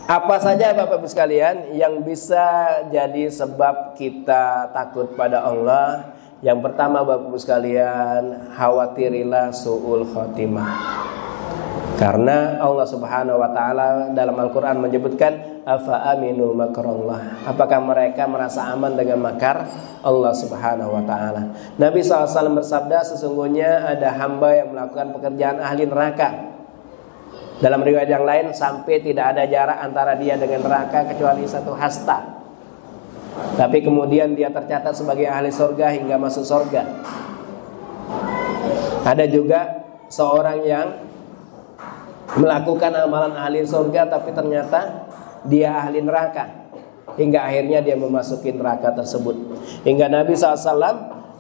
apa saja Bapak Ibu sekalian yang bisa jadi sebab kita takut pada Allah? Yang pertama Bapak Ibu sekalian, khawatirilah su'ul khotimah. Karena Allah Subhanahu wa taala dalam Al-Qur'an menyebutkan afa aminu makrallah. Apakah mereka merasa aman dengan makar Allah Subhanahu wa taala? Nabi SAW bersabda, sesungguhnya ada hamba yang melakukan pekerjaan ahli neraka. Dalam riwayat yang lain, sampai tidak ada jarak antara dia dengan neraka kecuali 1 hasta. Tapi kemudian dia tercatat sebagai ahli surga hingga masuk surga. Ada juga seorang yang melakukan amalan ahli surga tapi ternyata dia ahli neraka, hingga akhirnya dia memasuki neraka tersebut. Hingga Nabi SAW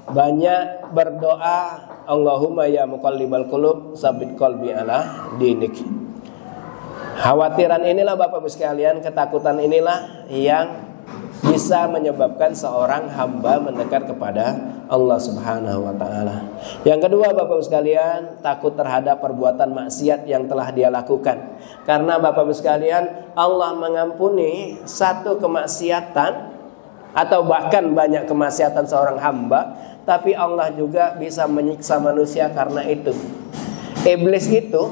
banyak berdoa, Allahumma ya muqallibal qulub tsabbit qalbi ala dinik. Khawatiran inilah Bapak Ibu sekalian, ketakutan inilah yang bisa menyebabkan seorang hamba mendekat kepada Allah Subhanahu wa taala. Yang kedua Bapak Ibu sekalian, takut terhadap perbuatan maksiat yang telah dia lakukan. Karena Bapak Ibu sekalian, Allah mengampuni satu kemaksiatan atau bahkan banyak kemaksiatan seorang hamba, tapi Allah juga bisa menyiksa manusia karena itu. Iblis itu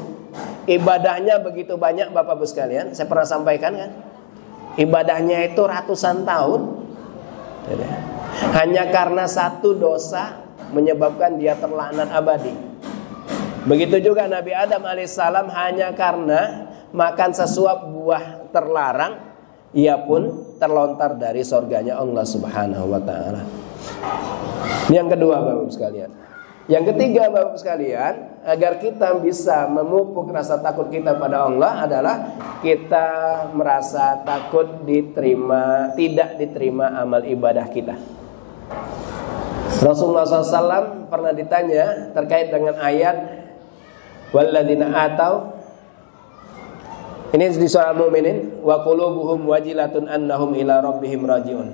ibadahnya begitu banyak Bapak Ibu sekalian, saya pernah sampaikan kan? Ibadahnya itu ratusan tahun, hanya karena satu dosa menyebabkan dia terlaknat abadi. Begitu juga Nabi Adam alaihissalam, hanya karena makan sesuap buah terlarang, ia pun terlontar dari surganya Allah Subhanahu wa taala. Yang kedua Bapak sekalian. Yang ketiga Bapak sekalian, agar kita bisa memupuk rasa takut kita pada Allah adalah kita merasa takut tidak diterima amal ibadah kita. Rasulullah SAW pernah ditanya terkait dengan ayat walladzina atau, ini di surah Al-Mu'minin, wa qulubuhum wajilatun annahum ila rabbihim rajiun.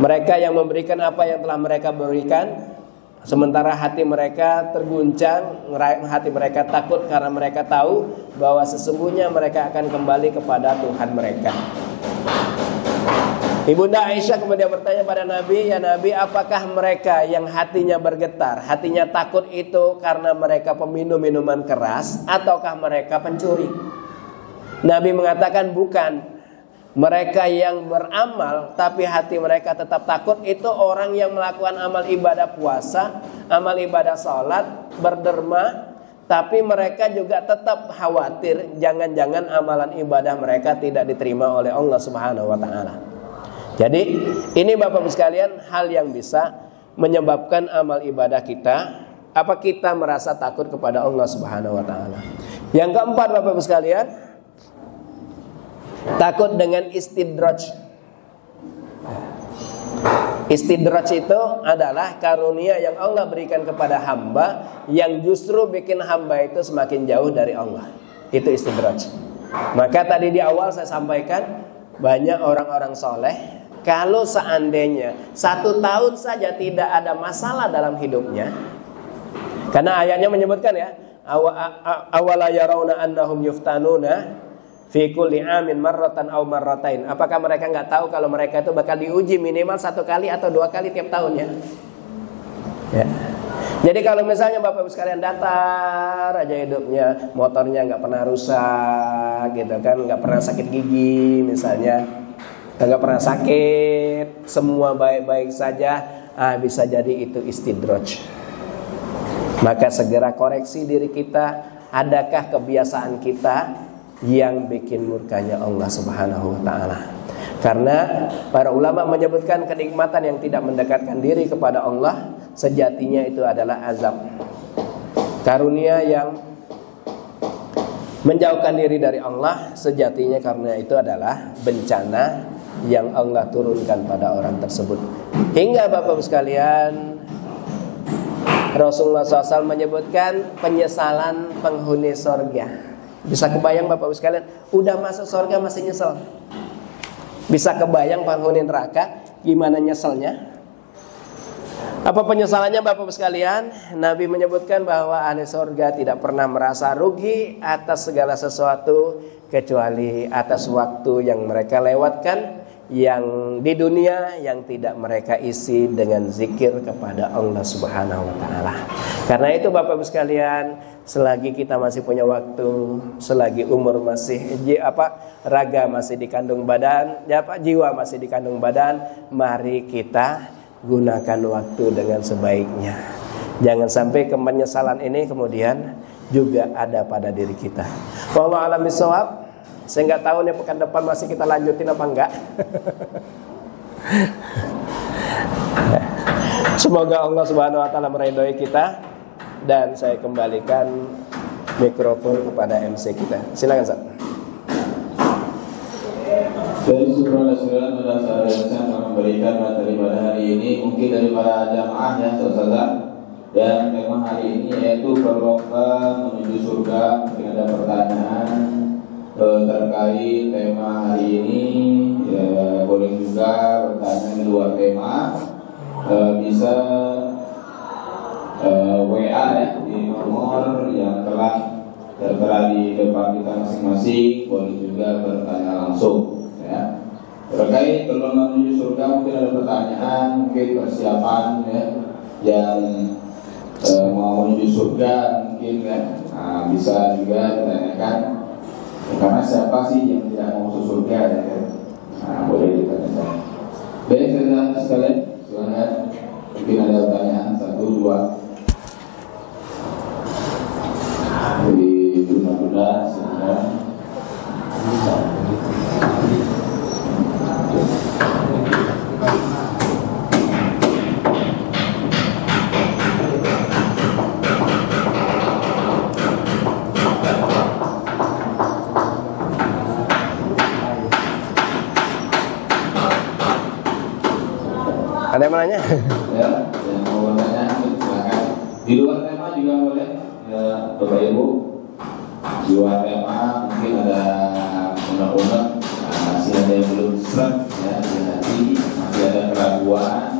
Mereka yang memberikan apa yang telah mereka berikan, sementara hati mereka terguncang, hati mereka takut karena mereka tahu bahwa sesungguhnya mereka akan kembali kepada Tuhan mereka. Ibunda Aisyah kemudian bertanya pada Nabi, ya Nabi, apakah mereka yang hatinya bergetar, hatinya takut itu karena mereka peminum minuman keras ataukah mereka pencuri? Nabi mengatakan bukan. Mereka yang beramal tapi hati mereka tetap takut itu orang yang melakukan amal ibadah puasa, amal ibadah salat, berderma, tapi mereka juga tetap khawatir jangan-jangan amalan ibadah mereka tidak diterima oleh Allah Subhanahu wa taala. Jadi ini Bapak Ibu sekalian hal yang bisa menyebabkan amal ibadah kita, apa kita merasa takut kepada Allah Subhanahu wa taala. Yang keempat Bapak Ibu sekalian, takut dengan istidraj. Istidraj itu adalah karunia yang Allah berikan kepada hamba yang justru bikin hamba itu semakin jauh dari Allah. Itu istidraj. Maka tadi di awal saya sampaikan, banyak orang-orang soleh kalau seandainya 1 tahun saja tidak ada masalah dalam hidupnya, karena ayatnya menyebutkan ya, awala yarawna annahum yuftanuna fi kulli amin marratan aw marratain. Apakah mereka enggak tahu kalau mereka itu bakal diuji minimal 1 kali atau 2 kali tiap tahunnya? Ya. Jadi kalau misalnya Bapak Ibu sekalian datar aja hidupnya, motornya enggak pernah rusak gitu kan, enggak pernah sakit gigi misalnya, enggak pernah sakit, semua baik-baik saja, bisa jadi itu istidraj. Maka segera koreksi diri kita, adakah kebiasaan kita yang bikin murkanya Allah Subhanahu wa taala. Karena para ulama menyebutkan kenikmatan yang tidak mendekatkan diri kepada Allah sejatinya itu adalah azab. Karunia yang menjauhkan diri dari Allah sejatinya karena itu adalah bencana yang Allah turunkan pada orang tersebut. Hingga Bapak-Ibu sekalian, Rasulullah SAW menyebutkan penyesalan penghuni surga. Bisa kebayang Bapak-Ibu sekalian, udah masuk surga masih nyesel. Bisa kebayang penghuni neraka gimana nyeselnya? Apa penyesalannya Bapak-Ibu sekalian? Nabi menyebutkan bahwa ahli surga tidak pernah merasa rugi atas segala sesuatu kecuali atas waktu yang mereka lewatkan yang di dunia yang tidak mereka isi dengan zikir kepada Allah Subhanahu wa taala. Karena itu Bapak-Ibu sekalian, selagi kita masih punya waktu, selagi umur masih raga masih dikandung badan, jiwa masih dikandung badan, mari kita gunakan waktu dengan sebaiknya. Jangan sampai penyesalan ini kemudian juga ada pada diri kita. Wallahu a'lam bishawab. Saya nggak tahu nih pekan depan masih kita lanjutin apa enggak. Semoga Allah Subhanahu wa taala meridhoi kita, dan saya kembalikan mikrofon kepada MC kita. Silakan, Ustaz. Dari saudara-saudara yang memberikan materi pada hari ini, mungkin dari para jamaah ya, saudara. Dan tema hari ini yaitu berlomba menuju surga. Mungkin ada pertanyaan terkait tema hari ini, ya, boleh juga bertanya di luar tema, bisa WA ya, di nomor yang telah tertera di depan kita masing-masing. Boleh juga bertanya langsung ya. Terkait berlomba menuju surga, mungkin ada pertanyaan, mungkin persiapan ya, yang mau menuju surga mungkin kan, bisa juga ditanyakan. Karena siapa sih yang tidak mau masuk surga ya kan? Boleh ditanyakan. Baik, saudara sekalian, silakan. Mungkin ada pertanyaan 1, 2. Jadi tunda-tunda silakan. Ada yang mau nanya? Ya, yang mau bertanya silakan. Di luar tema juga boleh ya, Bapak Ibu. Di luar tema mungkin ada unek-unek, masih ada yang belum seret ya, hati, masih ada keraguan,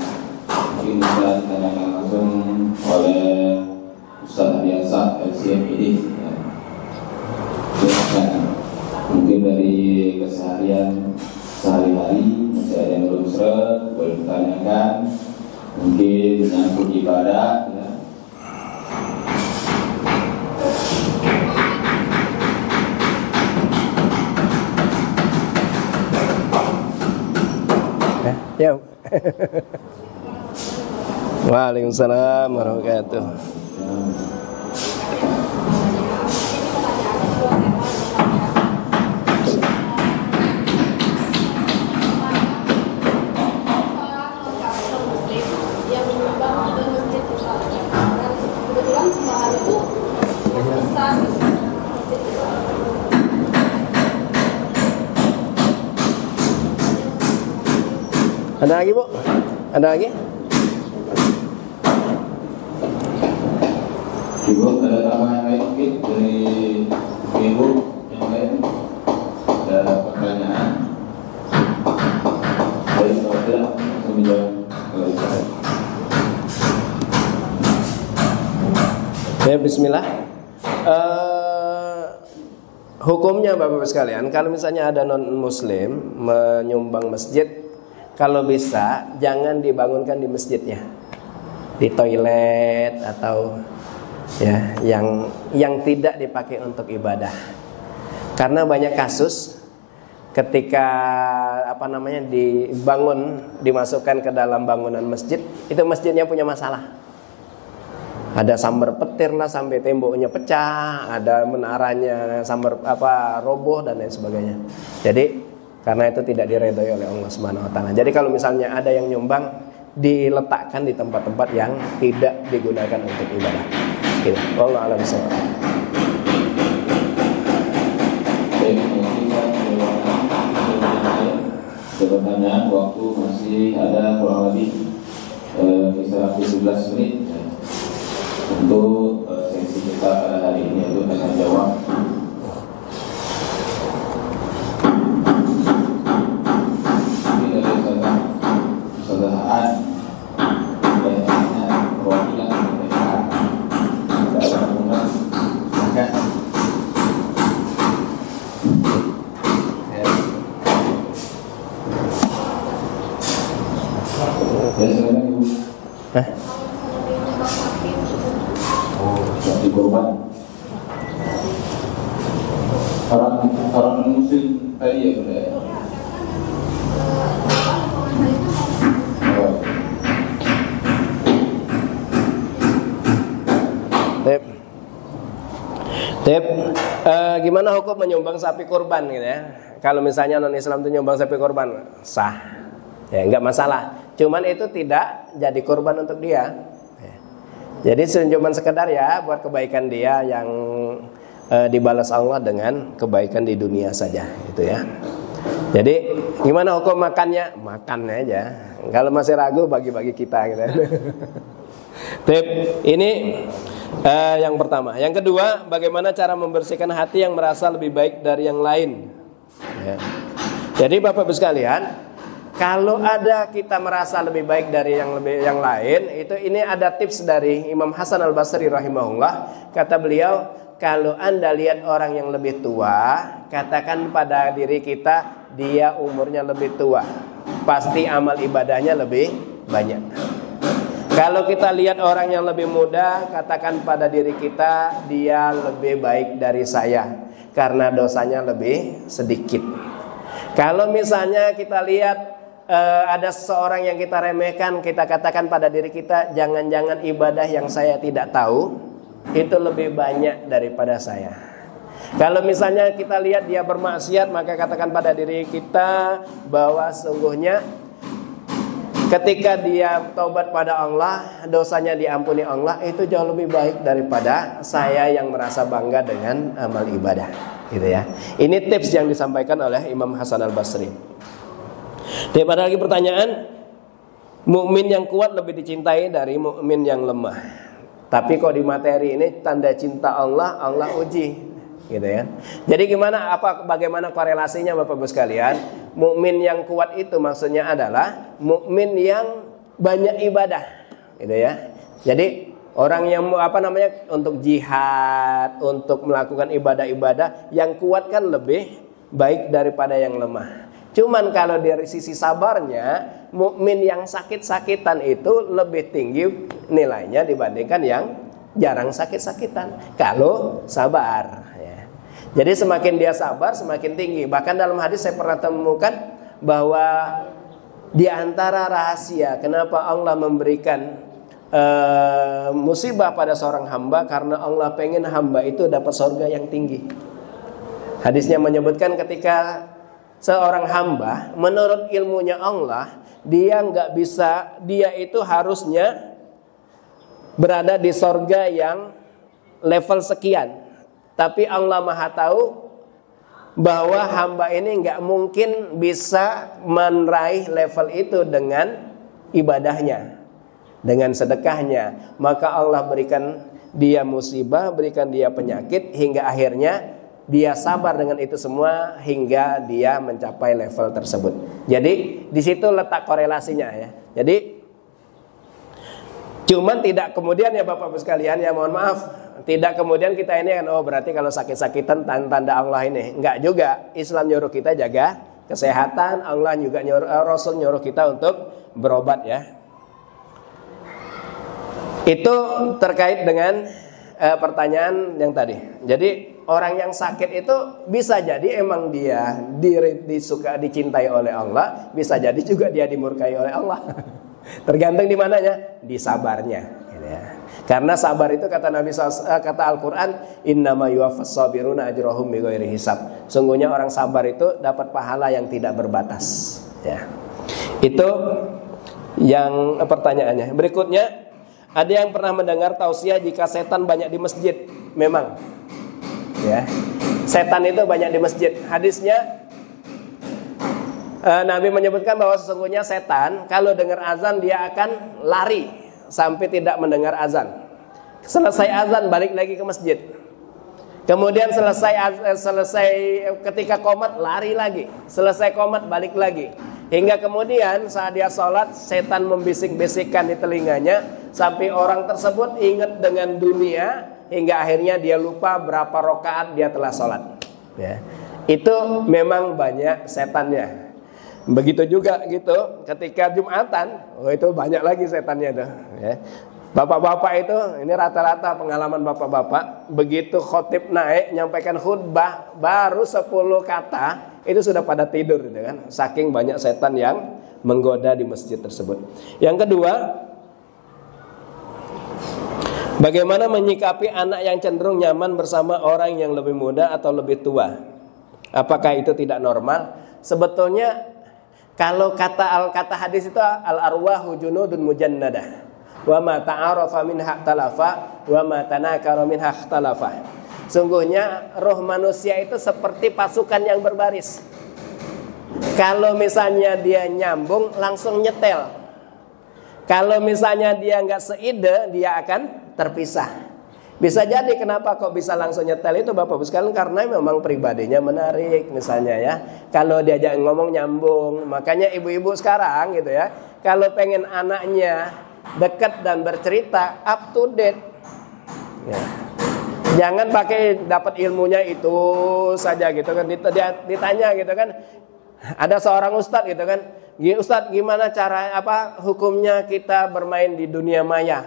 mungkin bisa ditanyakan langsung oleh Ustaz Biasa LCMID ya. Silakan. Mungkin dari keseharian sehari-hari masih ada yang belum seret, boleh ditanyakan. Mungkin menyangkut ibadah ya. Ya. Waalaikumsalam warahmatullahi wabarakatuh. Ada lagi, Bu? Ada lagi? Ibu, ada tambahan lain mungkin dari Ibu yang lain? Ada pertanyaan? Baik, kalau tidak, langsung dijawab oleh Ustaz. Ya, bismillah. Hukumnya Bapak-Bapak sekalian, kalau misalnya ada non-muslim menyumbang masjid, kalau bisa jangan dibangunkan di masjidnya, di toilet atau ya yang tidak dipakai untuk ibadah. Karena banyak kasus ketika dimasukkan ke dalam bangunan masjid, itu masjidnya punya masalah. Ada sambar petir lah sampai temboknya pecah, ada menaranya sambar roboh dan lain sebagainya. Jadi karena itu tidak diridhoi oleh Allah Subhanahu wa taala. Jadi kalau misalnya ada yang nyumbang, diletakkan di tempat-tempat yang tidak digunakan untuk ibadah. Gitu. Wallahu a'lam bishawab. Pertanyaan, waktu masih ada kurang lebih kisaran 17 menit untuk sesi kita pada hari ini, yaitu tanya jawab. Saksi korban. orang muslim tadi ya Bunda ya. Gimana hukum menyumbang sapi kurban gitu ya? Kalau misalnya non Islam itu nyumbang sapi kurban sah, ya nggak masalah. Cuman itu tidak jadi kurban untuk dia. Jadi cuma sekedar ya buat kebaikan dia yang dibalas Allah dengan kebaikan di dunia saja, gitu ya. Jadi gimana hukum makannya? Makannya aja. Kalau masih ragu bagi-bagi kita gitu. Tip ini yang pertama. Yang kedua, bagaimana cara membersihkan hati yang merasa lebih baik dari yang lain? Ya. Jadi Bapak Ibu sekalian, kalau ada kita merasa lebih baik dari yang lain, ini ada tips dari Imam Hasan Al-Basri rahimahullah. Kata beliau, kalau Anda lihat orang yang lebih tua, katakan pada diri kita, dia umurnya lebih tua, pasti amal ibadahnya lebih banyak. Kalau kita lihat orang yang lebih muda, katakan pada diri kita, dia lebih baik dari saya, karena dosanya lebih sedikit. Kalau misalnya kita lihat ada seseorang yang kita remehkan, kita katakan pada diri kita, jangan-jangan ibadah yang saya tidak tahu itu lebih banyak daripada saya. Kalau misalnya kita lihat dia bermaksiat, maka katakan pada diri kita bahwa sungguhnya ketika dia taubat pada Allah, dosanya diampuni Allah, itu jauh lebih baik daripada saya yang merasa bangga dengan amal ibadah, gitu ya. Ini tips yang disampaikan oleh Imam Hasan Al-Basri. Daripada lagi pertanyaan, mukmin yang kuat lebih dicintai dari mukmin yang lemah. Tapi kok di materi ini tanda cinta Allah, Allah uji, gitu ya. Jadi bagaimana korelasinya Bapak Ibu sekalian? Mukmin yang kuat itu maksudnya adalah mukmin yang banyak ibadah, gitu ya. Jadi orang yang untuk jihad, untuk melakukan ibadah-ibadah, yang kuat kan lebih baik daripada yang lemah. Cuman kalau dari sisi sabarnya, mukmin yang sakit-sakitan itu lebih tinggi nilainya dibandingkan yang jarang sakit-sakitan kalau sabar. Jadi semakin dia sabar semakin tinggi. Bahkan dalam hadis saya pernah temukan bahwa di antara rahasia kenapa Allah memberikan musibah pada seorang hamba, karena Allah pengen hamba itu dapat surga yang tinggi. Hadisnya menyebutkan ketika seorang hamba menurut ilmunya Allah, dia itu harusnya berada di surga yang level sekian. Tapi Allah Maha tahu bahwa hamba ini nggak mungkin bisa meraih level itu dengan ibadahnya, dengan sedekahnya. Maka Allah berikan dia musibah, berikan dia penyakit, hingga akhirnya dia sabar dengan itu semua hingga dia mencapai level tersebut. Jadi di situ letak korelasinya ya. Jadi cuman tidak kemudian ya Bapak Ibu sekalian, ya mohon maaf, tidak kemudian kita ini kan berarti kalau sakit-sakitan tanda Allah ini. Enggak juga. Islam nyuruh kita jaga kesehatan, Allah juga Rasul nyuruh kita untuk berobat ya. Itu terkait dengan pertanyaan yang tadi. Jadi orang yang sakit itu bisa jadi emang dia dicintai oleh Allah, bisa jadi juga dia dimurkai oleh Allah. Tergantung di mananya, di sabarnya. Karena sabar itu kata kata Al-Quran, innama yuwaffas sabiruna ajrahum bighairi hisab. Sungguhnya orang sabar itu dapat pahala yang tidak berbatas. Ya. Itu yang pertanyaannya. Berikutnya, ada yang pernah mendengar tausiah jika setan banyak di masjid? Memang. Ya. Setan itu banyak di masjid. Hadisnya Nabi menyebutkan bahwa sesungguhnya setan kalau dengar azan dia akan lari sampai tidak mendengar azan. Selesai azan balik lagi ke masjid. Kemudian selesai ketika qomat lari lagi. Selesai qomat balik lagi. Hingga kemudian saat dia sholat, setan membisik-bisikkan di telinganya sampai orang tersebut ingat dengan dunia, hingga akhirnya dia lupa berapa rakaat dia telah sholat. Ya. Itu memang banyak setannya. Begitu juga gitu ketika Jumatan, itu banyak lagi setannya tuh. Ya. Bapak-bapak itu, ini rata-rata pengalaman bapak-bapak, begitu khotib naik nyampaikan khutbah baru 10 kata itu sudah pada tidur gitu kan. Saking banyak setan yang menggoda di masjid tersebut. Yang kedua, bagaimana menyikapi anak yang cenderung nyaman bersama orang yang lebih muda atau lebih tua? Apakah itu tidak normal? Sebetulnya kalau kata hadis itu al-arwahu junudun mujannadah. Wa ma ta'arafa minha ikhtalafa wa ma tanakara minha ikhtalafa. Sungguhnya roh manusia itu seperti pasukan yang berbaris. Kalau misalnya dia nyambung langsung nyetel. Kalau misalnya dia nggak seide, dia akan terpisah. Bisa jadi kenapa kok bisa langsung nyetel itu Bapak-Ibu sekalian, karena memang pribadinya menarik misalnya ya. Kalau diajak ngomong nyambung. Makanya ibu-ibu sekarang gitu ya, kalau pengen anaknya dekat dan bercerita, up to date ya. Jangan pakai dapat ilmunya itu saja gitu kan. Ditanya gitu kan, ada seorang ustadz gitu kan, Ustadz gimana cara hukumnya kita bermain di dunia maya?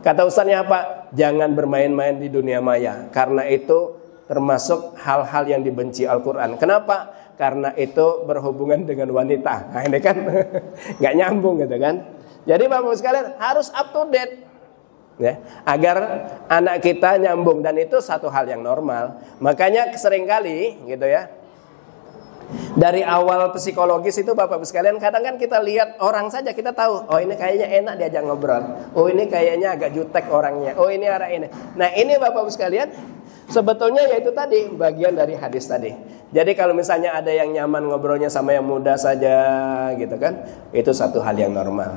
Kata ustadznya apa? Jangan bermain-main di dunia maya, karena itu termasuk hal-hal yang dibenci Al-Quran. Kenapa? Karena itu berhubungan dengan wanita. Nah ini kan nggak nyambung gitu kan. Jadi Bapak sekalian harus up to date ya, agar anak kita nyambung, dan itu satu hal yang normal. Makanya seringkali gitu ya, dari awal psikologis itu Bapak sekalian, kadang kan kita lihat orang saja kita tahu, oh ini kayaknya enak diajak ngobrol, oh ini kayaknya agak jutek orangnya, oh ini arah ini. Nah ini Bapak sekalian, sebetulnya yaitu tadi bagian dari hadis tadi. Jadi kalau misalnya ada yang nyaman ngobrolnya sama yang muda saja gitu kan, itu satu hal yang normal.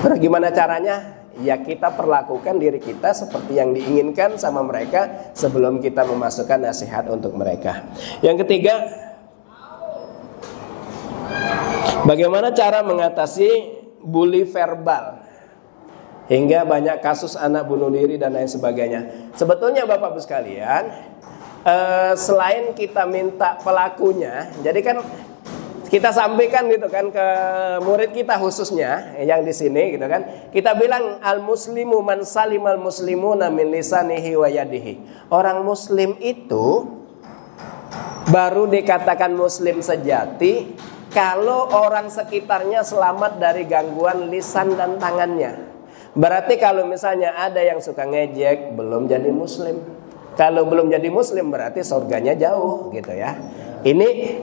Terus gimana caranya? Ya kita perlakukan diri kita seperti yang diinginkan sama mereka sebelum kita memasukkan nasihat untuk mereka. Yang ketiga, bagaimana cara mengatasi bully verbal hingga banyak kasus anak bunuh diri dan lain sebagainya. Sebetulnya Bapak-Ibu sekalian, selain kita minta pelakunya, jadi kan kita sampaikan gitu kan ke murid kita khususnya yang di sini gitu kan. Kita bilang al-muslimu man salimal muslimuna min lisanihi wa yadihi. Orang muslim itu baru dikatakan muslim sejati kalau orang sekitarnya selamat dari gangguan lisan dan tangannya. Berarti kalau misalnya ada yang suka ngejek, belum jadi muslim. Kalau belum jadi muslim berarti surganya jauh gitu ya. Ini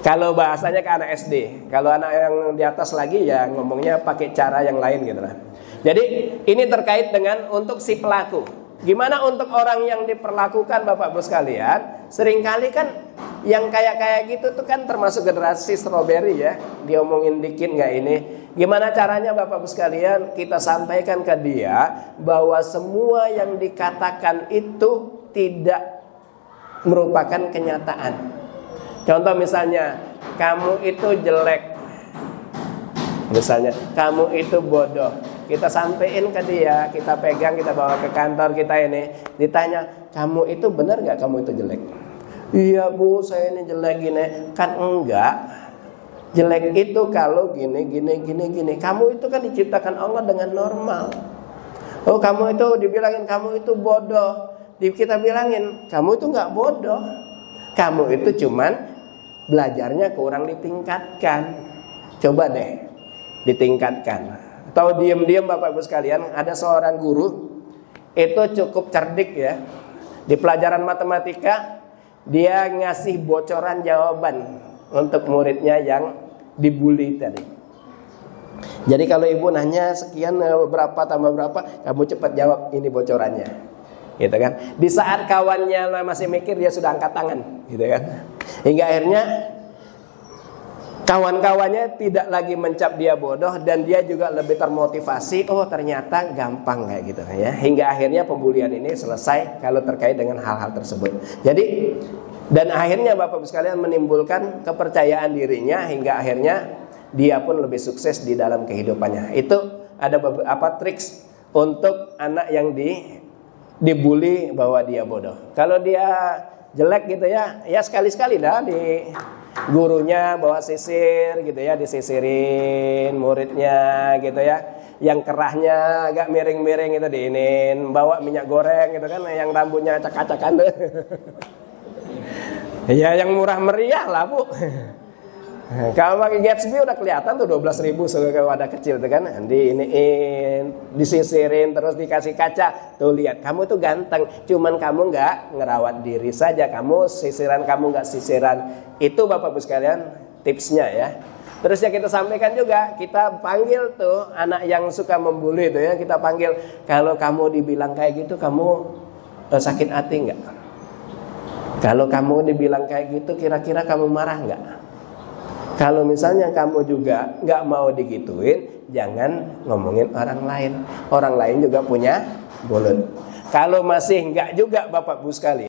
kalau bahasanya ke anak SD. Kalau anak yang di atas lagi ya ngomongnya pakai cara yang lain gitu lah. Jadi ini terkait dengan untuk si pelaku. Gimana untuk orang yang diperlakukan Bapak-Ibu sekalian? Seringkali kan yang kayak gitu tuh kan termasuk generasi strawberry ya. Diomongin dikit nggak ini. Gimana caranya Bapak-Ibu sekalian kita sampaikan ke dia bahwa semua yang dikatakan itu tidak merupakan kenyataan. Contoh misalnya, kamu itu jelek. Misalnya, kamu itu bodoh. Kita sampein ke dia, kita pegang, kita bawa ke kantor kita ini. Ditanya, kamu itu benar gak kamu itu jelek? Iya bu, saya ini jelek gini. Kan enggak. Jelek itu kalau gini. Kamu itu kan diciptakan Allah dengan normal. Oh kamu itu dibilangin kamu itu bodoh. Kita bilangin, kamu itu gak bodoh. Kamu itu cuman belajarnya kurang ditingkatkan. Coba deh ditingkatkan. Atau diam-diam Bapak Ibu sekalian, ada seorang guru itu cukup cerdik ya. Di pelajaran matematika dia ngasih bocoran jawaban untuk muridnya yang dibully tadi. Jadi kalau ibu nanya sekian berapa tambah berapa, kamu cepat jawab ini bocorannya. Gitu kan. Di saat kawannya masih mikir dia sudah angkat tangan, gitu kan. Hingga akhirnya kawan-kawannya tidak lagi mencap dia bodoh dan dia juga lebih termotivasi. Oh ternyata gampang kayak gitu ya. Hingga akhirnya pembulian ini selesai kalau terkait dengan hal-hal tersebut. Jadi dan akhirnya Bapak-Ibu sekalian menimbulkan kepercayaan dirinya hingga akhirnya dia pun lebih sukses di dalam kehidupannya. Itu ada beberapa triks untuk anak yang dibully bahwa dia bodoh. Kalau dia jelek gitu ya, ya sekali-sekali dah Gurunya bawa sisir gitu ya, disisirin muridnya gitu ya. Yang kerahnya agak miring-miring itu diinin, bawa minyak goreng gitu kan, yang rambutnya acak-acakan tuh. Ya yang murah meriah lah Bu. Kalau pakai Gatsby udah kelihatan tuh 12.000 sebagai wadah kecil tuh kan, diiniin, disisirin, terus dikasih kaca. Tuh lihat, kamu tuh ganteng, cuman kamu nggak ngerawat diri saja, kamu sisiran kamu nggak sisiran. Itu Bapak Ibu sekalian tipsnya ya. Terus yang kita sampaikan juga, kita panggil tuh anak yang suka membuli itu ya, kita panggil, kalau kamu dibilang kayak gitu, kamu sakit hati nggak? Kalau kamu dibilang kayak gitu, kira-kira kamu marah nggak? Kalau misalnya kamu juga nggak mau digituin, jangan ngomongin orang lain. Orang lain juga punya mulut. Kalau masih nggak juga Bapak Ibu sekalian,